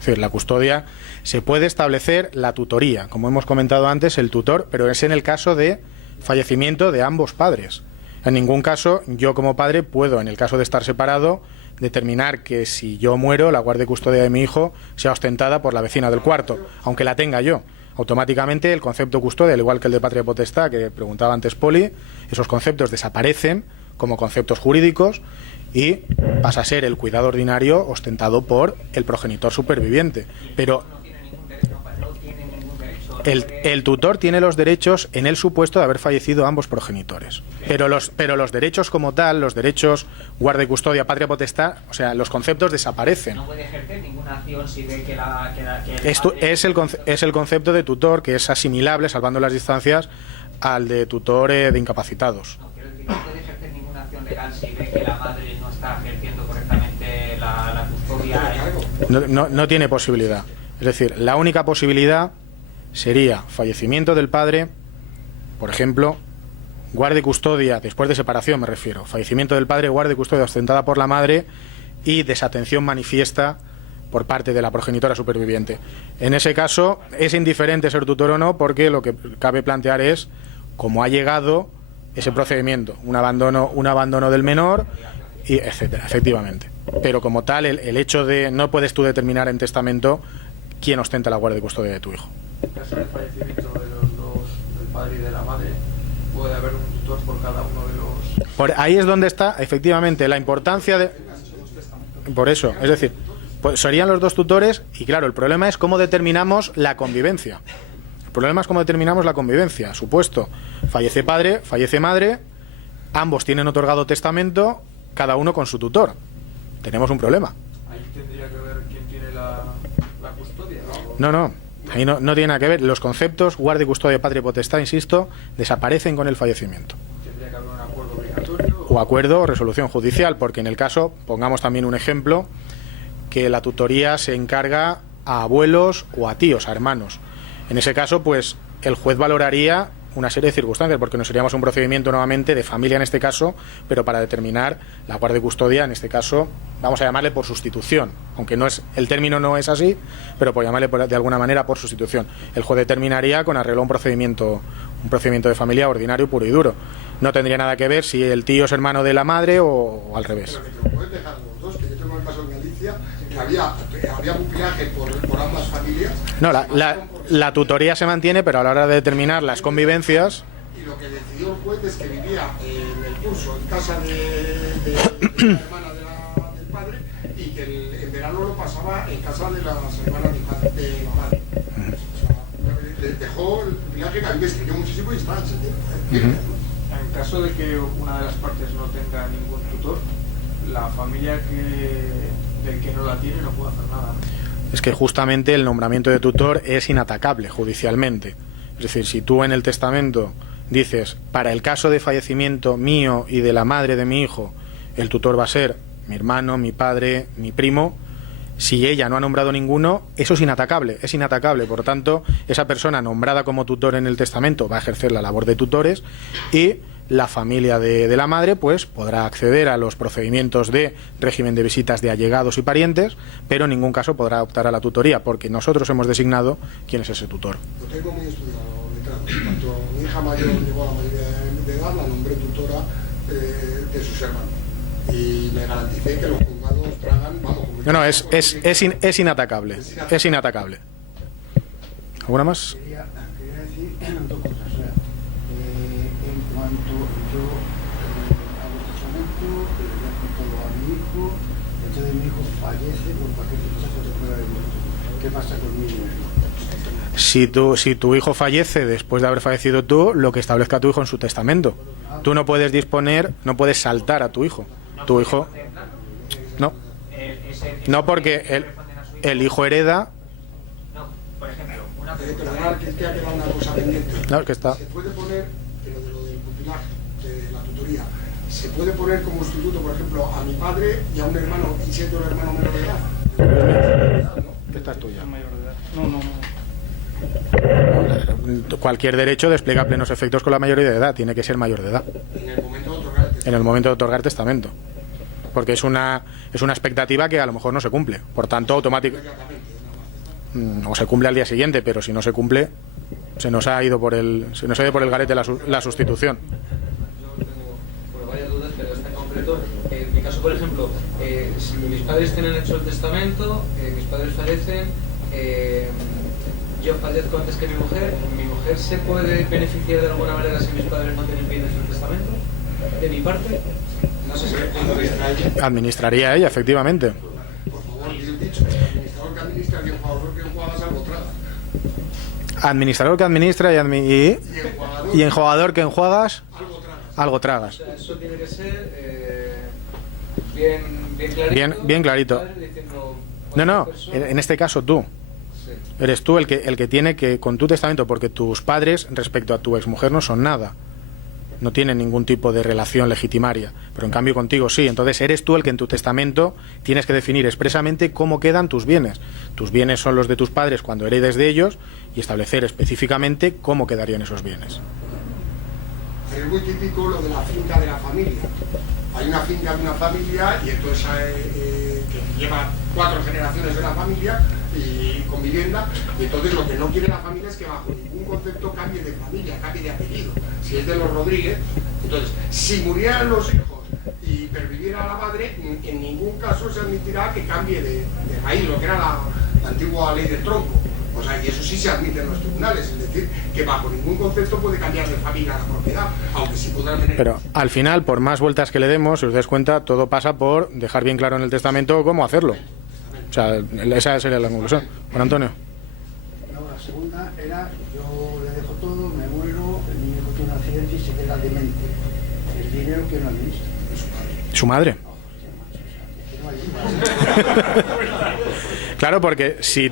Es decir, la custodia se puede establecer la tutoría, como hemos comentado antes, el tutor, pero es en el caso de fallecimiento de ambos padres. En ningún caso, yo como padre puedo, en el caso de estar separado, determinar que si yo muero, la guardia y custodia de mi hijo sea ostentada por la vecina del cuarto, aunque la tenga yo. Automáticamente el concepto custodia, al igual que el de patria potestad que preguntaba antes Poli, esos conceptos desaparecen como conceptos jurídicos y pasa a ser el cuidado ordinario ostentado por el progenitor superviviente. Pero el tutor tiene los derechos en el supuesto de haber fallecido ambos progenitores. Pero los derechos como tal, los derechos guarda y custodia, patria potestad, o sea, los conceptos desaparecen. No puede ejercer ninguna acción si ve que Esto es el concepto de tutor, que es asimilable, salvando las distancias, al de tutor de incapacitados. No, quiero decir, no puede ejercer ninguna acción legal si ve que la madre no está ejerciendo correctamente la custodia. No tiene posibilidad. Es decir, la única posibilidad sería fallecimiento del padre, por ejemplo, guarda y custodia, después de separación me refiero, fallecimiento del padre, guarda y custodia ostentada por la madre y desatención manifiesta por parte de la progenitora superviviente. En ese caso es indiferente ser tutor o no, porque lo que cabe plantear es cómo ha llegado ese procedimiento, un abandono del menor, y etcétera, efectivamente. Pero como tal, el hecho de no puedes tú determinar en testamento quién ostenta la guarda y custodia de tu hijo. En caso de fallecimiento de los dos, del padre y de la madre, puede haber un tutor por cada uno de los... Ahí es donde está, efectivamente, la importancia de... Por eso, es decir, pues serían los dos tutores y claro, el problema es cómo determinamos la convivencia. El problema es cómo determinamos la convivencia. Supuesto, fallece padre, fallece madre, ambos tienen otorgado testamento, cada uno con su tutor. Tenemos un problema. Ahí tendría que ver quién tiene la custodia, ¿no? No. Ahí no tiene nada que ver. Los conceptos guarda y custodia, patria y potestad, insisto, desaparecen con el fallecimiento. Tendría que haber un acuerdo obligatorio. O acuerdo o resolución judicial, porque en el caso, pongamos también un ejemplo, que la tutoría se encarga a abuelos o a tíos, a hermanos. En ese caso, pues el juez valoraría una serie de circunstancias, porque nos seríamos un procedimiento nuevamente de familia en este caso, pero para determinar la guarda y custodia, en este caso, vamos a llamarle por sustitución, aunque no es, el término no es así, pero por llamarle de alguna manera por sustitución. El juez determinaría con arreglo a un procedimiento de familia ordinario puro y duro. No tendría nada que ver si el tío es hermano de la madre o al revés. Pero que te lo puedes dejar los dos, que yo tengo el caso en Galicia, que había pupilaje por ambas familias. No, la tutoría se mantiene, pero a la hora de determinar las convivencias... Y lo que decidió el juez es que vivía en el curso, en casa de la hermana del padre, y que en verano lo pasaba en casa de las hermanas de la madre. O sea, le dejó el pupilaje, que a mí me escribió muchísimo y está en septiembre. En caso de que una de las partes no tenga ningún tutor, la familia del que no la tiene no puede hacer nada, ¿no? Es que justamente el nombramiento de tutor es inatacable judicialmente. Es decir, si tú en el testamento dices, para el caso de fallecimiento mío y de la madre de mi hijo, el tutor va a ser mi hermano, mi padre, mi primo. Si ella no ha nombrado ninguno, eso es inatacable. Por tanto, esa persona nombrada como tutor en el testamento va a ejercer la labor de tutores y la familia de la madre pues podrá acceder a los procedimientos de régimen de visitas de allegados y parientes, pero en ningún caso podrá optar a la tutoría, porque nosotros hemos designado quién es ese tutor. Lo tengo muy estudiado, letrado. Cuando mi hija mayor llegó a la mayoría de edad, la nombré tutora de sus hermanos. Y me garanticé que los juzgados tragan, vamos, No, es inatacable. Es inatacable. ¿Alguna más? Quería decir dos cosas. O sea, en cuanto yo hago testamento, le dejo todo a mi hijo, entonces mi hijo fallece por cualquier cosa que pueda haber muerto. ¿Qué pasa conmigo? Si tu hijo fallece después de haber fallecido tú, lo que establezca tu hijo en su testamento. Tú no puedes disponer, no puedes saltar a tu hijo. Tu hijo no, porque el hijo hereda. No, por ejemplo, una pregunta. Que ha quedado una cosa pendiente. No, que está. Se puede poner, pero de lo del pupilaje, de la tutoría, se puede poner como sustituto, por ejemplo, a mi padre y a un hermano, y siendo el hermano menor de edad. Esta es tuya. No. Cualquier derecho despliega plenos efectos con la mayoría de edad. Tiene que ser mayor de edad. En el momento de otorgar testamento. Porque es una expectativa que a lo mejor no se cumple. Por tanto, automáticamente o se cumple al día siguiente, pero si no se cumple, se nos ha ido por el garete la sustitución. Yo tengo varias dudas, pero esta en concreto, en mi caso, por ejemplo, si mis padres tienen hecho el testamento, mis padres fallecen, yo fallezco antes que mi mujer se puede beneficiar de alguna manera si mis padres no tienen bienes en el testamento, de mi parte. No sé si administraría ella, efectivamente. Por favor, bien dicho, administrador que administra y enjuagador que enjuaga algo tragas. Administrador que administra y enjuagador que enjuagas algo tragas. O sea, eso tiene que ser bien clarito. No, en este caso tú. Sí. Eres tú el que tiene que, con tu testamento, porque tus padres respecto a tu exmujer no son nada. No tienen ningún tipo de relación legitimaria, pero en cambio contigo sí. Entonces eres tú el que en tu testamento tienes que definir expresamente cómo quedan tus bienes. Tus bienes son los de tus padres cuando heredes de ellos y establecer específicamente cómo quedarían esos bienes. Es muy típico lo de la finca de la familia. Hay una finca de una familia y entonces que lleva 4 generaciones de la familia y con vivienda, y entonces lo que no quiere la familia es que bajo ningún concepto cambie de familia, cambie de apellido. Si es de los Rodríguez, entonces si murieran los hijos y perviviera la madre, en ningún caso se admitirá que cambie de raíz, lo que era la antigua ley del tronco. O sea, y eso sí se admite en los tribunales, es decir, que bajo ningún concepto puede cambiar de familia la propiedad, aunque sí podrá tener... Pero al final, por más vueltas que le demos, si os dais cuenta, todo pasa por dejar bien claro en el testamento cómo hacerlo. O sea, esa sería la conclusión. Bueno, Antonio. No, la segunda era, yo le dejo todo, me muero, mi hijo tiene un accidente y se queda demente. El dinero que no administra. ¿Su madre? Claro, porque si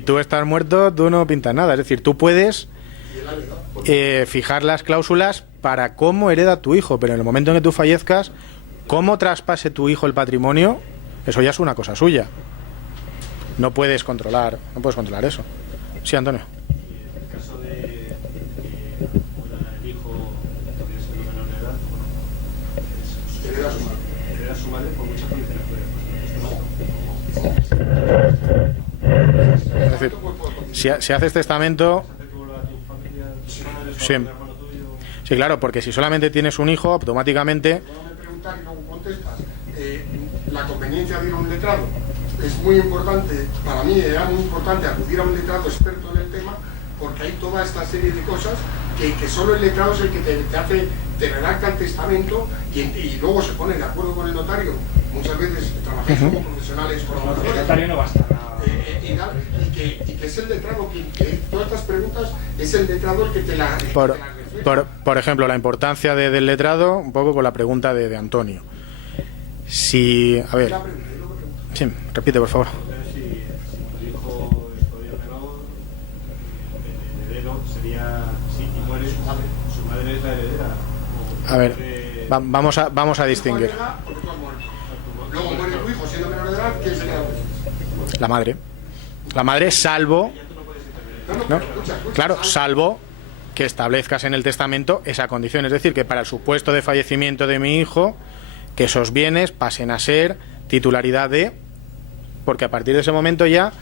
tú estás muerto, tú no pintas nada. Es decir, tú puedes fijar las cláusulas para cómo hereda tu hijo, pero en el momento en que tú fallezcas, cómo traspase tu hijo el patrimonio, eso ya es una cosa suya. No puedes controlar eso. Sí, Antonio. Y en el caso de que muera el hijo, podría ser menor de edad, hereda a su madre por muchas condiciones puede. Es decir, si haces testamento... Sí, claro, porque si solamente tienes un hijo, automáticamente... La conveniencia de ir a un letrado es muy importante, para mí era muy importante acudir a un letrado experto en el tema, porque hay toda esta serie de cosas que solo el letrado es el que te redacta el testamento y luego se pone de acuerdo con el notario. Muchas veces trabajáis como profesionales colaboradores. El notario no basta. Y que es el letrado que todas estas preguntas es el letrado el que te las por ejemplo, la importancia del letrado, un poco con la pregunta de Antonio. Si, a ver, sí, repite por favor. Si el hijo es todavía menor, el heredero sería, sí, y muere su madre es la heredera. A ver, vamos a distinguir. Luego muere tu hijo siendo menor de edad, ¿quién se queda? La madre. La madre, salvo... ¿no? Claro, salvo que establezcas en el testamento esa condición. Es decir, que para el supuesto de fallecimiento de mi hijo, que esos bienes pasen a ser titularidad de... Porque a partir de ese momento ya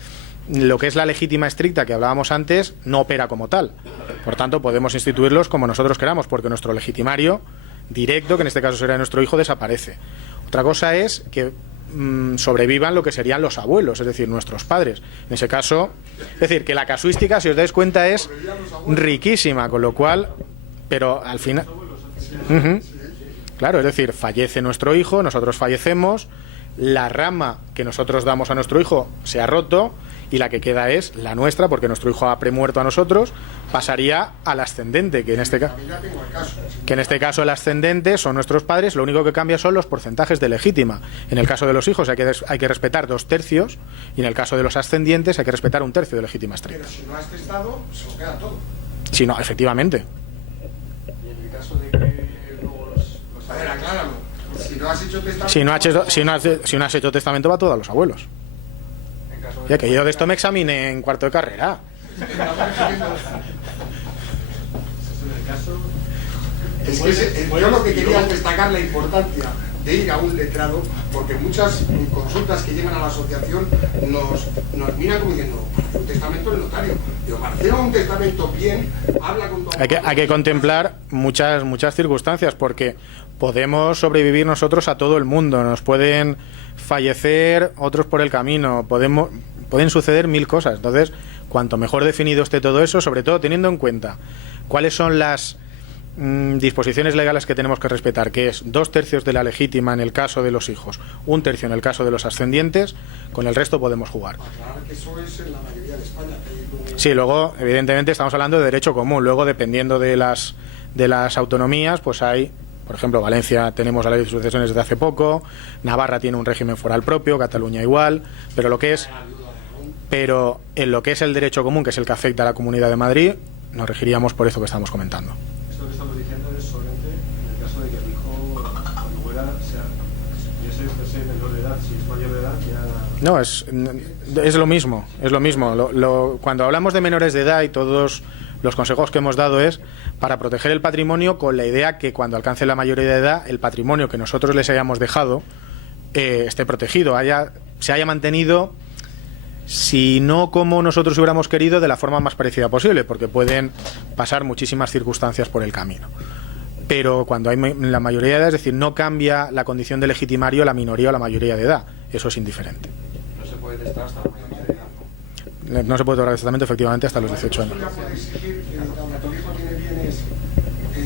lo que es la legítima estricta que hablábamos antes no opera como tal. Por tanto, podemos instituirlos como nosotros queramos, porque nuestro legitimario directo, que en este caso será nuestro hijo, desaparece. Otra cosa es que sobrevivan lo que serían los abuelos, es decir, nuestros padres. En ese caso, es decir, que la casuística, si os dais cuenta, es riquísima, con lo cual, pero al final... Claro, es decir, fallece nuestro hijo, nosotros fallecemos, la rama que nosotros damos a nuestro hijo se ha roto y la que queda es la nuestra, porque nuestro hijo ha premuerto a nosotros, pasaría al ascendente, que en este caso el ascendente son nuestros padres. Lo único que cambia son los porcentajes de legítima. En el caso de los hijos hay que respetar 2/3 y en el caso de los ascendientes hay que respetar 1/3 de legítima estricta. Pero si no has testado, se lo queda todo. Si no, efectivamente. Y en el caso de que luego los a ver, acláralo. Si no has hecho testamento... Si no has hecho testamento, va todo a los abuelos. Ya que yo de esto me examiné en cuarto de carrera. Es que yo lo que quería es destacar la importancia de ir a un letrado, porque muchas consultas que llegan a la asociación nos miran como diciendo, un testamento del notario. Digo, para hacer un testamento bien, habla con tu... Hay que contemplar muchas circunstancias, porque podemos sobrevivir nosotros a todo el mundo, nos pueden fallecer otros por el camino, pueden suceder 1000 cosas. Entonces, cuanto mejor definido esté todo eso, sobre todo teniendo en cuenta cuáles son las disposiciones legales que tenemos que respetar, que es 2/3 de la legítima en el caso de los hijos, 1/3 en el caso de los ascendientes, con el resto podemos jugar. Aclarar que eso es en la mayoría de España. Sí, luego, evidentemente, estamos hablando de derecho común. Luego, dependiendo de las autonomías, pues hay... Por ejemplo, Valencia tenemos la ley de sucesiones desde hace poco, Navarra tiene un régimen foral propio, Cataluña igual, pero en lo que es el derecho común, que es el que afecta a la Comunidad de Madrid, nos regiríamos por eso que estamos comentando. Esto que estamos diciendo es solamente en el caso de que el hijo, cuando muera, sea menor de edad. Si es mayor de edad, ya... No, es lo mismo, es lo mismo. Cuando hablamos de menores de edad y todos... Los consejos que hemos dado es para proteger el patrimonio, con la idea que cuando alcance la mayoría de edad el patrimonio que nosotros les hayamos dejado esté protegido, se haya mantenido, si no como nosotros hubiéramos querido, de la forma más parecida posible, porque pueden pasar muchísimas circunstancias por el camino. Pero cuando hay la mayoría de edad, es decir, no cambia la condición de legitimario la minoría o la mayoría de edad, eso es indiferente. No se puede testar hasta la mayoría de edad. No se puede otorgar testamento efectivamente hasta los 18 años. ¿Puede exigir que cuando tu hijo tiene bienes,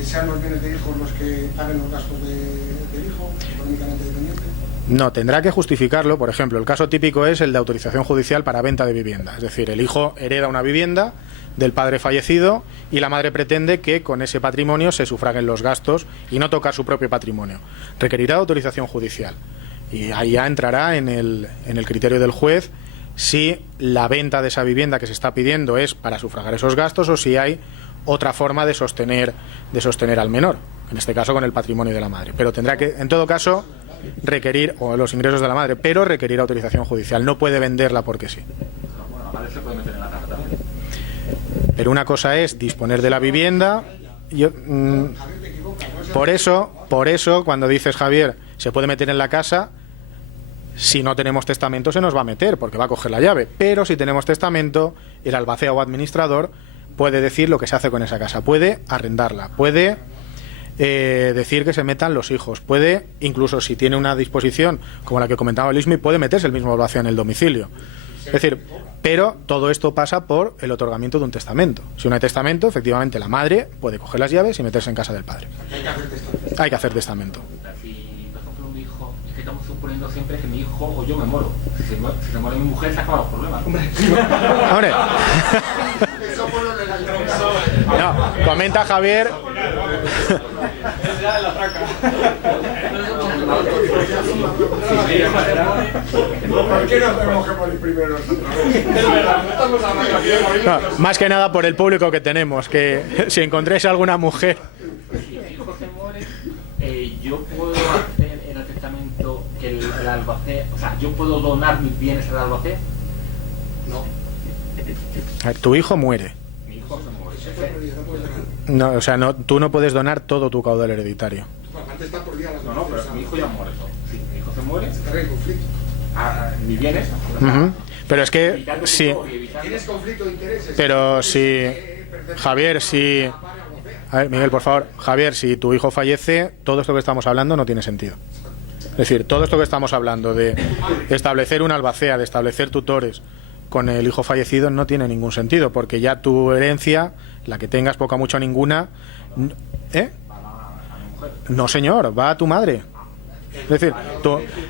sean los bienes del hijo los que paguen los gastos del hijo, económicamente dependiente? No, tendrá que justificarlo. Por ejemplo, el caso típico es el de autorización judicial para venta de vivienda. Es decir, el hijo hereda una vivienda del padre fallecido y la madre pretende que con ese patrimonio se sufraguen los gastos y no tocar su propio patrimonio. Requerirá autorización judicial. Y ahí ya entrará en el criterio del juez si la venta de esa vivienda que se está pidiendo es para sufragar esos gastos o si hay otra forma de sostener al menor, en este caso con el patrimonio de la madre. Pero tendrá que, en todo caso, requerir, o los ingresos de la madre, pero requerir autorización judicial. No puede venderla porque sí. Bueno, la madre se puede meter en la caja también. Pero una cosa es disponer de la vivienda. Por eso, cuando dices, Javier, se puede meter en la casa... Si no tenemos testamento se nos va a meter porque va a coger la llave, pero si tenemos testamento, el albacea o administrador puede decir lo que se hace con esa casa, puede arrendarla, puede decir que se metan los hijos, puede, incluso si tiene una disposición como la que comentaba Luismi, puede meterse el mismo albacea en el domicilio. Es decir, pero todo esto pasa por el otorgamiento de un testamento. Si no hay testamento, efectivamente la madre puede coger las llaves y meterse en casa del padre. Hay que hacer testamento. Estamos suponiendo siempre que mi hijo o yo me muero. Si se muere mi mujer, se acaban los problemas. Hombre. No, comenta Javier. ¿Por qué no tenemos que morir primero nosotros? No, más que nada por el público que tenemos, que si encontréis alguna mujer... Si mi hijo se muere, yo puedo hacer en el testamento que el albacea, o sea, yo puedo donar mis bienes al albacea. No. A ver, tu hijo muere. Mi hijo se muere. No, o sea, no, tú no puedes donar todo tu caudal hereditario. No, pero mi hijo ya muere. Si mi hijo se muere, está en conflicto. Mis bienes. Pero es que sí. ¿Tienes conflicto de intereses? Pero si Javier, si a ver, Miguel, por favor, Javier, si tu hijo fallece, todo esto que estamos hablando no tiene sentido. Es decir, todo esto que estamos hablando de establecer una albacea, de establecer tutores con el hijo fallecido no tiene ningún sentido, porque ya tu herencia, la que tengas, poca, mucho, ninguna, no, señor, va a tu madre. Es decir,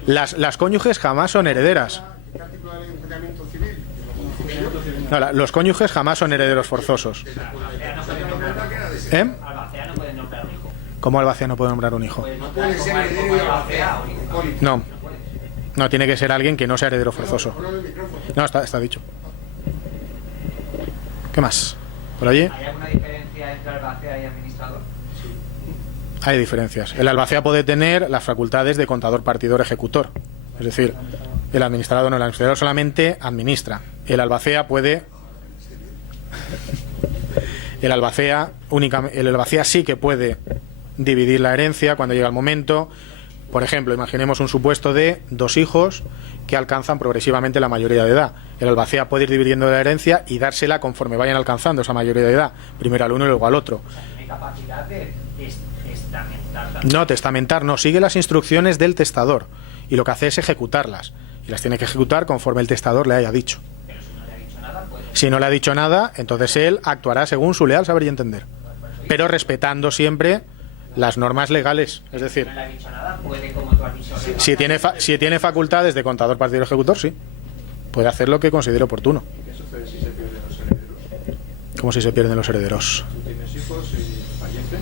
las cónyuges jamás son herederas. No, los cónyuges jamás son herederos forzosos. Albacea no puede nombrar un hijo. ¿Cómo albacea no puede nombrar un hijo? No puede ser heredero albacea. No, tiene que ser alguien que no sea heredero forzoso. No, está dicho. ¿Qué más? ¿Por allí? ¿Hay alguna diferencia entre albacea y administrador? Hay diferencias. El albacea puede tener las facultades de contador, partidor, ejecutor. Es decir, el administrador no, el administrador solamente administra. El albacea puede... El albacea sí que puede dividir la herencia cuando llega el momento. Por ejemplo, imaginemos un supuesto de 2 hijos que alcanzan progresivamente la mayoría de edad. El albacea puede ir dividiendo la herencia y dársela conforme vayan alcanzando esa mayoría de edad. Primero al uno y luego al otro. O sea, ¿tiene capacidad de testamentar? No, testamentar no. Sigue las instrucciones del testador. Y lo que hace es ejecutarlas. Y las tiene que ejecutar conforme el testador le haya dicho. Pero si no le ha dicho nada, pues... Si no le ha dicho nada, entonces él actuará según su leal saber y entender. Pero respetando siempre las normas legales. Es decir, si no le ha dicho nada, puede, como tú has dicho, si tiene facultades de contador, partidor, ejecutor, sí. Puede hacer lo que considere oportuno. ¿Qué sucede si se pierden los herederos? ¿Cómo si se pierden los herederos? ¿Tú tienes hijos y fallecen?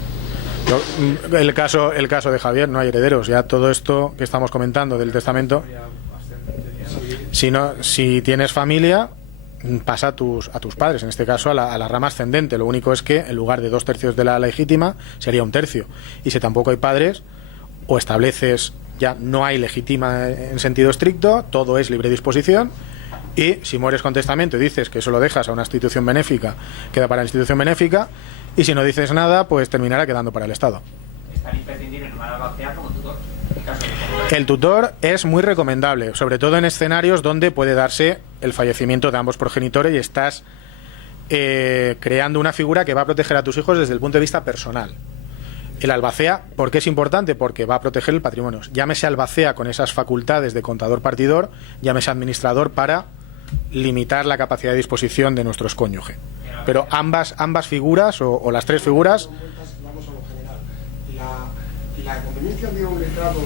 El caso de Javier, no hay herederos. Ya todo esto que estamos comentando del testamento, si tienes familia, pasa a tus padres, en este caso a la rama ascendente. Lo único es que en lugar de 2/3 de la legítima sería 1/3. Y si tampoco hay padres, o estableces, ya no hay legítima en sentido estricto, todo es libre disposición. Y si mueres con testamento y dices que eso lo dejas a una institución benéfica, queda para la institución benéfica. Y si no dices nada, pues terminará quedando para el Estado. Es tan imprescindible nombrar albacea como tutor. El tutor es muy recomendable, sobre todo en escenarios donde puede darse el fallecimiento de ambos progenitores y estás creando una figura que va a proteger a tus hijos desde el punto de vista personal. El albacea, ¿por qué es importante? Porque va a proteger el patrimonio. Llámese albacea con esas facultades de contador partidor, llámese administrador para limitar la capacidad de disposición de nuestros cónyuges. Pero ambas figuras o las 3 figuras... Vamos a lo general. La conveniencia de un letrado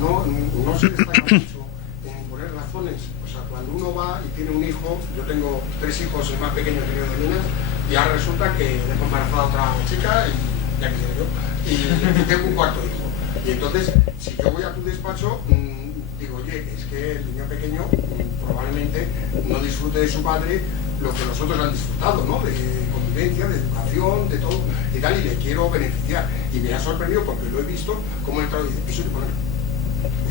no se destaca mucho en poner razones. O sea, cuando uno va y tiene un hijo, yo tengo 3 hijos, el más pequeño que de Minas, y ahora resulta que dejo embarazada a otra chica y ya que sé yo, y tengo un 4º hijo. Y entonces, si yo voy a tu despacho, digo, oye, es que el niño pequeño probablemente no disfrute de su padre lo que nosotros han disfrutado, ¿no? De convivencia, de educación, de todo y tal, y le quiero beneficiar. Y me ha sorprendido porque lo he visto como el trabajo dice,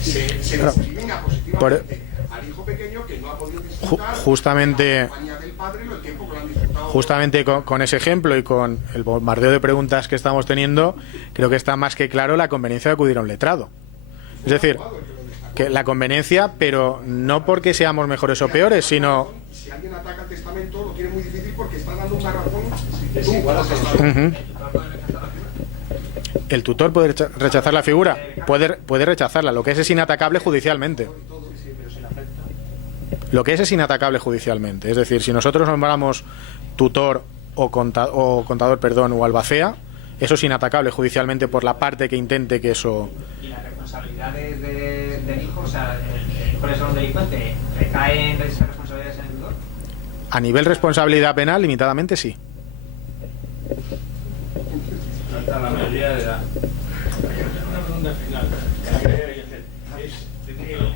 se discrimina positivamente al hijo pequeño que no ha podido disfrutar justamente de la compañía del padre lo tiempo que lo han disfrutado. Justamente con ese ejemplo y con el bombardeo de preguntas que estamos teniendo, creo que está más que claro la conveniencia de acudir a un letrado. Es decir, que la conveniencia, pero no porque seamos mejores o peores, sino... Si alguien ataca el testamento, lo tiene muy difícil porque está dando una razón. El tutor puede rechazar la figura, puede rechazarla. Lo que es inatacable judicialmente. Lo que es inatacable judicialmente. Es decir, si nosotros nombramos tutor o contador, o albacea, eso es inatacable judicialmente por la parte que intente que eso... ¿Y las responsabilidades del hijo, o sea, el hijo es un delincuente, recaen esas responsabilidades en el tutor? A nivel responsabilidad penal, limitadamente sí. Hasta la mayoría de edad. Una pregunta final. Es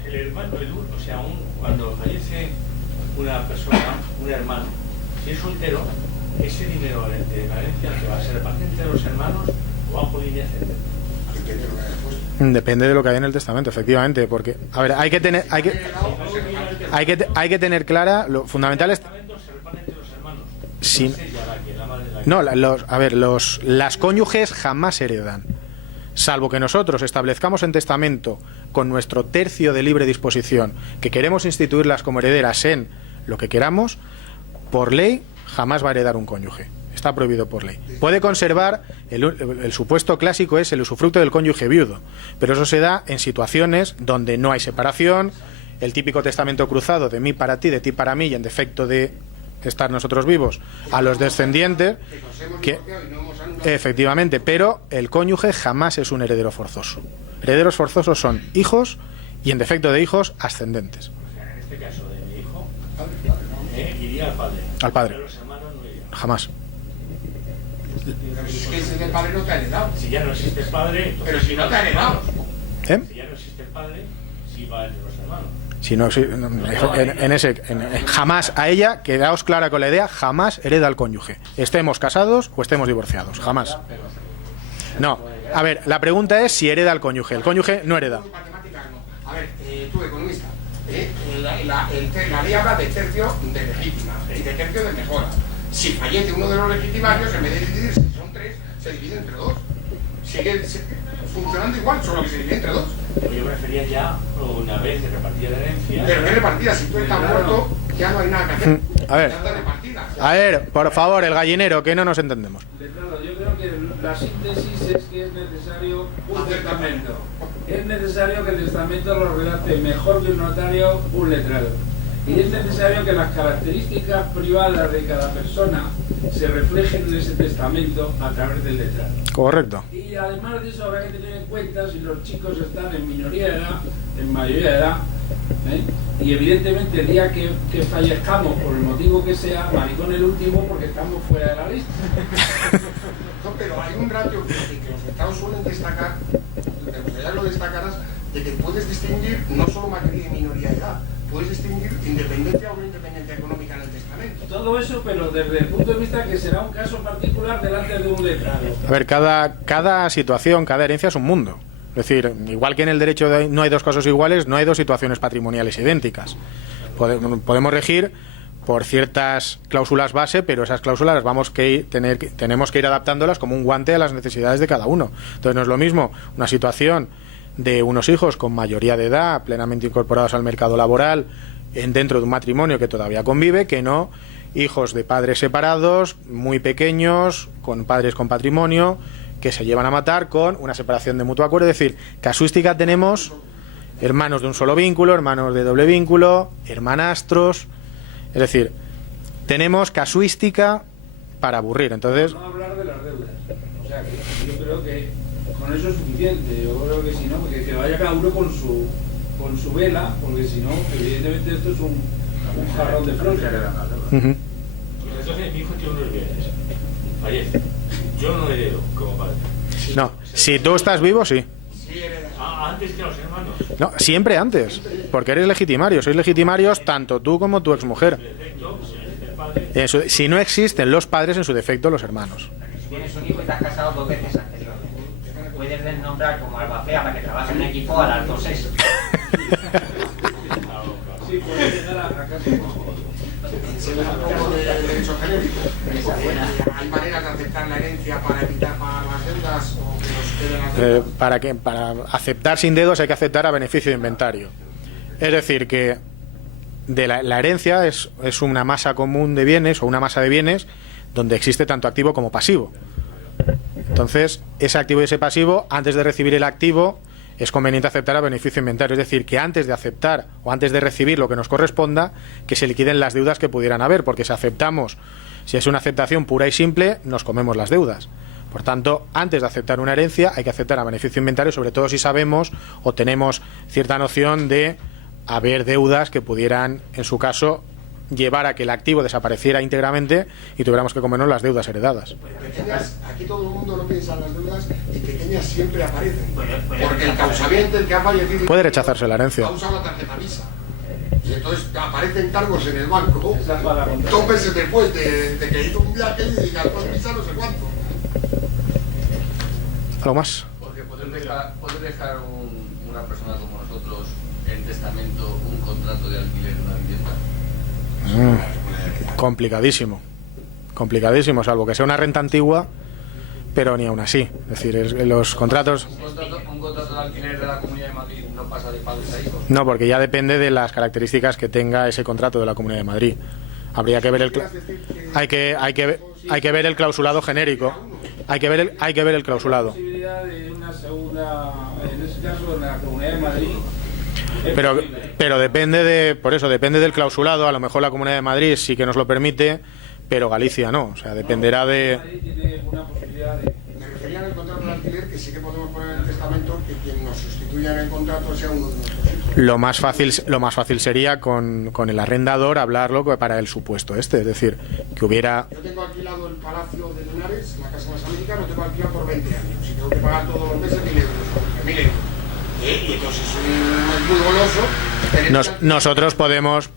el hermano, o sea, cuando fallece una persona, un hermano, si es soltero, ese dinero de la herencia que va a ser parte entre los hermanos o va por línea ascendente. Depende de lo que hay en el testamento, efectivamente, porque, a ver, hay que tener clara, lo fundamental es... No, las cónyuges jamás heredan, salvo que nosotros establezcamos en testamento con nuestro tercio de libre disposición que queremos instituirlas como herederas en lo que queramos, por ley jamás va a heredar un cónyuge. Está prohibido por ley. Puede conservar, el supuesto clásico es el usufructo del cónyuge viudo, pero eso se da en situaciones donde no hay separación, el típico testamento cruzado de mí para ti, de ti para mí, y en defecto de estar nosotros vivos, a los descendientes, que efectivamente, pero el cónyuge jamás es un heredero forzoso. Herederos forzosos son hijos y, en defecto de hijos, ascendentes. En este caso de mi hijo, iría al padre. Al padre. Pero los hermanos no irían. Jamás. Pero si es que ese del padre no te ha heredado. Si ya no existe el padre, pero si no te ha heredado. Si ya no existe el padre, sí va el de los hermanos. Si no, jamás a ella, quedaos clara con la idea, jamás hereda al cónyuge, estemos casados o estemos divorciados, jamás. No, a ver, la pregunta es si hereda al cónyuge. El cónyuge no hereda. A ver, tú economista, la ley habla de tercio de legítima y de tercio de mejora. Si fallece uno de los legitimarios, en vez de dividirse, si son 3, se divide entre 2. Sigue funcionando igual, solo que se divide entre 2. Pero yo me refería ya una vez de repartida la herencia. Pero no es repartida, si tú estás muerto, ya no hay nada que hacer. A ver, por favor, el gallinero, que no nos entendemos. Claro, yo creo que la síntesis es que es necesario un testamento. Es necesario que el testamento lo redacte mejor que un notario, un letrado. Y es necesario que las características privadas de cada persona se reflejen en ese testamento a través del letrado. Correcto. Y además de eso habrá que tener en cuenta si los chicos están en minoría de edad, en mayoría de edad, y evidentemente el día que fallezcamos, por el motivo que sea, maricón el último porque estamos fuera de la lista. No, pero hay un ratio que los estados suelen destacar, ya lo destacarás, de que puedes distinguir no solo mayoría y minoría de edad, puedes distinguir independencia o no independencia económica en el testamento. Todo eso, pero desde el punto de vista que será un caso particular delante de un letrado. A ver, cada situación, cada herencia es un mundo. Es decir, igual que en el derecho no hay dos casos iguales, no hay dos situaciones patrimoniales idénticas. Podemos regir por ciertas cláusulas base, pero esas cláusulas tenemos que ir adaptándolas como un guante a las necesidades de cada uno. Entonces no es lo mismo una situación de unos hijos con mayoría de edad, plenamente incorporados al mercado laboral, dentro de un matrimonio que todavía convive, que no hijos de padres separados, muy pequeños, con padres con patrimonio, que se llevan a matar con una separación de mutuo acuerdo. Es decir, casuística tenemos hermanos de un solo vínculo, hermanos de doble vínculo, hermanastros. Es decir, tenemos casuística para aburrir. Entonces, no hablar de las deudas. O sea, que yo creo que con eso es suficiente. Yo creo que si no, que vaya cada uno con su vela, porque si no, evidentemente esto es un jarrón de flores. Entonces mi hijo tiene unos bienes, fallece. Yo no heredo como padre. No, si tú estás vivo, sí. Antes que los hermanos. No, siempre antes, porque eres legitimario. Sois legitimarios tanto tú como tu exmujer. Si no existen los padres, en su defecto los hermanos. Si tienes un hijo y estás casado 2 veces anteriormente, puedes desnombrar como albacea para que trabaje en equipo a las 2 ex. Sí, puedes llegar a casa. Derecho genérico. ¿Hay maneras de aceptar la herencia para evitar pagar las deudas o que nos queden las deudas? Para aceptar sin dedos hay que aceptar a beneficio de inventario. Es decir, que la herencia es una masa común de bienes o una masa de bienes donde existe tanto activo como pasivo. Entonces, ese activo y ese pasivo, antes de recibir el activo, es conveniente aceptar a beneficio inventario. Es decir, que antes de aceptar o antes de recibir lo que nos corresponda, que se liquiden las deudas que pudieran haber, porque si es una aceptación pura y simple, nos comemos las deudas. Por tanto, antes de aceptar una herencia, hay que aceptar a beneficio inventario, sobre todo si sabemos o tenemos cierta noción de haber deudas que pudieran, en su caso, llevar a que el activo desapareciera íntegramente y tuviéramos que comernos las deudas heredadas. Pequeñas, aquí todo el mundo no piensa en las deudas y pequeñas siempre aparecen. Porque el causamiento, el que ha fallecido, puede rechazarse la herencia. Ha usado la tarjeta Visa. Y entonces aparecen cargos en el banco 2 meses después de que hizo un viaje y gastó en Visa no sé cuánto. ¿Algo más? Porque pueden dejar una persona como nosotros en testamento un contrato de alquiler de una vivienda? Complicadísimo, salvo que sea una renta antigua, pero ni aún así. Es decir, los contratos... ¿Un contrato de alquiler de la Comunidad de Madrid no pasa de padres a hijos? No, porque ya depende de las características que tenga ese contrato de la Comunidad de Madrid. Habría que ver hay que ver el clausulado genérico. Hay que ver el clausulado. La posibilidad de una segunda, en ese caso en la Comunidad de Madrid. Pero depende del clausulado. A lo mejor la Comunidad de Madrid sí que nos lo permite, pero Galicia no. O sea, dependerá de... Me refería en el contrato de alquiler que sí que podemos poner en el testamento que quien nos sustituya en el contrato sea uno de nuestros hijos. Lo más fácil sería con el arrendador hablarlo para el supuesto es decir, que hubiera... Yo tengo alquilado el Palacio de Linares, la Casa de las Américas, lo tengo alquilado por 20 años y tengo que pagar todos los meses 1.000 euros, 1.000 euros. Y entonces es muy goloso. Nosotros podemos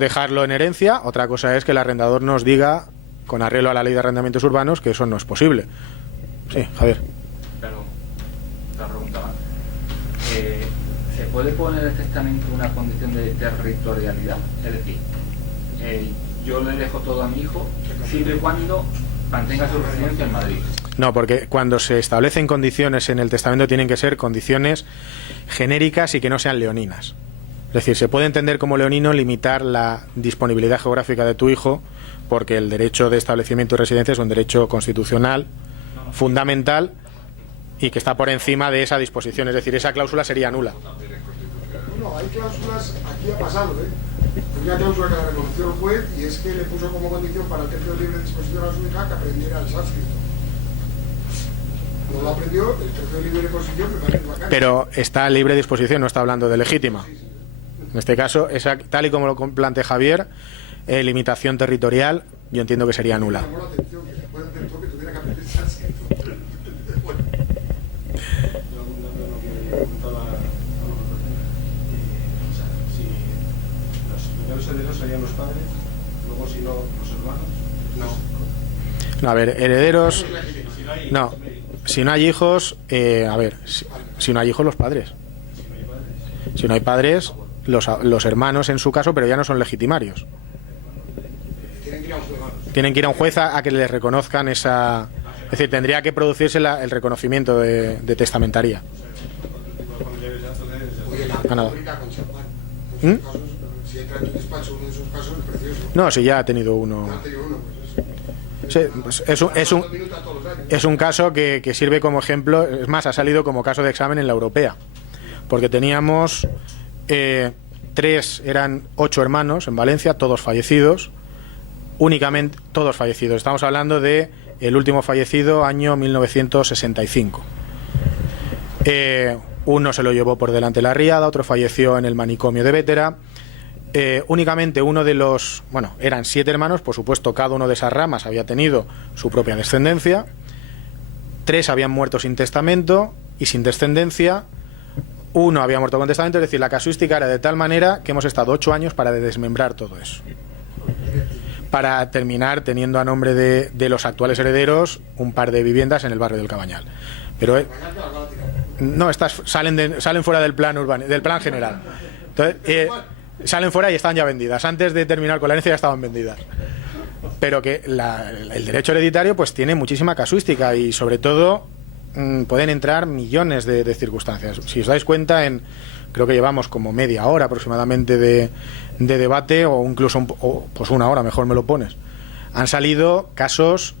dejarlo en herencia. Otra cosa es que el arrendador nos diga, con arreglo a la ley de arrendamientos urbanos, que eso no es posible. Sí, Javier. Claro, otra pregunta más. ¿Se puede poner en el testamento una condición de territorialidad? Es decir, yo le dejo todo a mi hijo siempre y cuando mantenga su residencia en Madrid. No, porque cuando se establecen condiciones en el testamento tienen que ser condiciones genéricas y que no sean leoninas. Es decir, se puede entender como leonino limitar la disponibilidad geográfica de tu hijo, porque el derecho de establecimiento y residencia es un derecho constitucional fundamental y que está por encima de esa disposición. Es decir, esa cláusula sería nula. No, hay cláusulas, aquí ha pasado, Hay una cláusula que la reconoció el juez y es que le puso como condición para el tercio libre de disposición a su hija que aprendiera el sánscrito. No lo aprendió, el tercio libre de disposición me parece bacán. Pero está libre disposición, no está hablando de legítima. En este caso, tal y como lo plantea Javier, limitación territorial, yo entiendo que sería nula. Los herederos serían los padres, luego si no, los hermanos. No, a ver, herederos. No, si no hay hijos, si no hay hijos, los padres. Si no hay padres, los hermanos en su caso, pero ya no son legitimarios. Tienen que ir a un juez a que les reconozcan esa. Es decir, tendría que producirse el reconocimiento de testamentaría. No, si ya ha tenido uno. Sí, pues es un caso que sirve como ejemplo. Es más, ha salido como caso de examen en la europea, porque teníamos eran 8 hermanos en Valencia, todos fallecidos, únicamente todos fallecidos. Estamos hablando de el último fallecido año 1965. Uno se lo llevó por delante la riada, otro falleció en el manicomio de Vétera. Únicamente uno de los... Bueno, eran 7 hermanos, por supuesto, cada uno de esas ramas había tenido su propia descendencia. 3 habían muerto sin testamento y sin descendencia. Uno había muerto con testamento, es decir, la casuística era de tal manera que hemos estado 8 años para desmembrar todo eso. Para terminar teniendo a nombre de los actuales herederos un par de viviendas en el barrio del Cabañal. Pero no, salen fuera del plan urbano, del plan general. Entonces, salen fuera y están ya vendidas. Antes de terminar con la herencia ya estaban vendidas. Pero que el derecho hereditario pues tiene muchísima casuística y sobre todo pueden entrar millones de circunstancias. Si os dais cuenta, creo que llevamos como media hora aproximadamente de debate o incluso pues una hora, mejor me lo pones. Han salido casos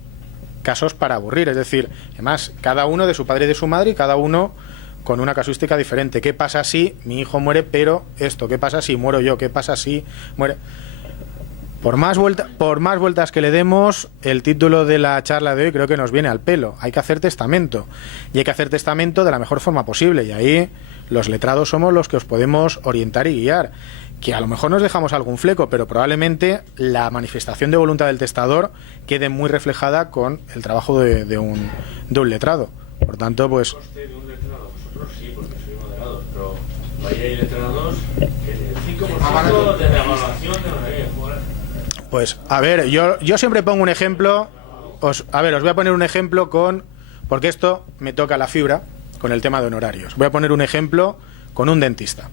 para aburrir, es decir, además cada uno de su padre y de su madre y cada uno con una casuística diferente. ¿Qué pasa si mi hijo muere pero esto? ¿Qué pasa si muero yo? ¿Qué pasa si muere? Por más vueltas que le demos, el título de la charla de hoy creo que nos viene al pelo. Hay que hacer testamento. Y hay que hacer testamento de la mejor forma posible. Y ahí los letrados somos los que os podemos orientar y guiar. Que a lo mejor nos dejamos algún fleco, pero probablemente la manifestación de voluntad del testador quede muy reflejada con el trabajo de un letrado. Por tanto, pues... Sí, porque soy moderado, pero ahí hay letrados que el 5% de la evaluación de la ley. Pues, a ver, yo siempre pongo un ejemplo. Os voy a poner un ejemplo con porque esto me toca la fibra con el tema de honorarios. Voy a poner un ejemplo con un dentista.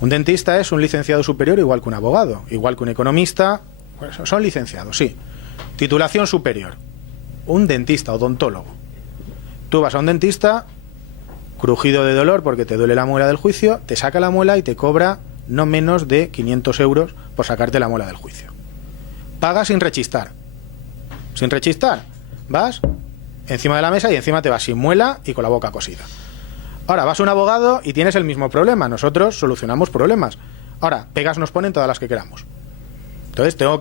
Un dentista es un licenciado superior igual que un abogado, igual que un economista. Pues son licenciados, sí. Titulación superior. Un dentista, odontólogo. Tú vas a un dentista, crujido de dolor porque te duele la muela del juicio, te saca la muela y te cobra no menos de 500 euros por sacarte la muela del juicio. Paga sin rechistar. Sin rechistar. Vas encima de la mesa y encima te vas sin muela y con la boca cosida. Ahora, vas a un abogado y tienes el mismo problema. Nosotros solucionamos problemas. Ahora, pegas nos ponen todas las que queramos. Entonces tengo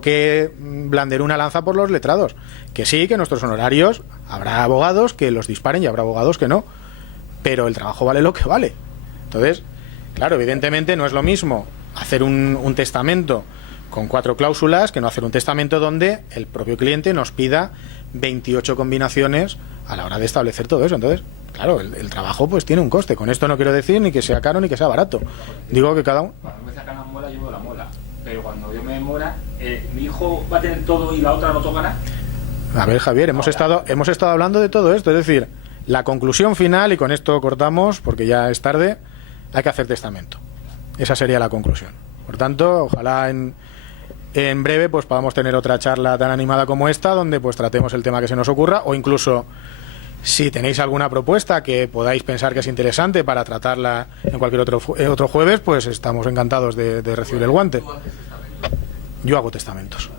que blandir una lanza por los letrados. Que sí, que nuestros honorarios, habrá abogados que los disparen y habrá abogados que no. Pero el trabajo vale lo que vale. Entonces, claro, evidentemente no es lo mismo hacer un testamento con 4 cláusulas que no hacer un testamento donde el propio cliente nos pida 28 combinaciones a la hora de establecer todo eso. Entonces, claro, el trabajo pues tiene un coste. Con esto no quiero decir ni que sea caro ni que sea barato. Digo que cada uno... Cuando me sacan la muela, yo veo la muela. Pero cuando yo me muera, mi hijo va a tener todo y la otra no toca nada. A ver, Javier, hemos estado hablando de todo esto. Es decir, la conclusión final, y con esto cortamos porque ya es tarde, hay que hacer testamento. Esa sería la conclusión. Por tanto, ojalá en breve pues podamos tener otra charla tan animada como esta, donde pues tratemos el tema que se nos ocurra, o incluso si tenéis alguna propuesta que podáis pensar que es interesante para tratarla en cualquier otro jueves, pues estamos encantados de recibir el guante. Yo hago testamentos.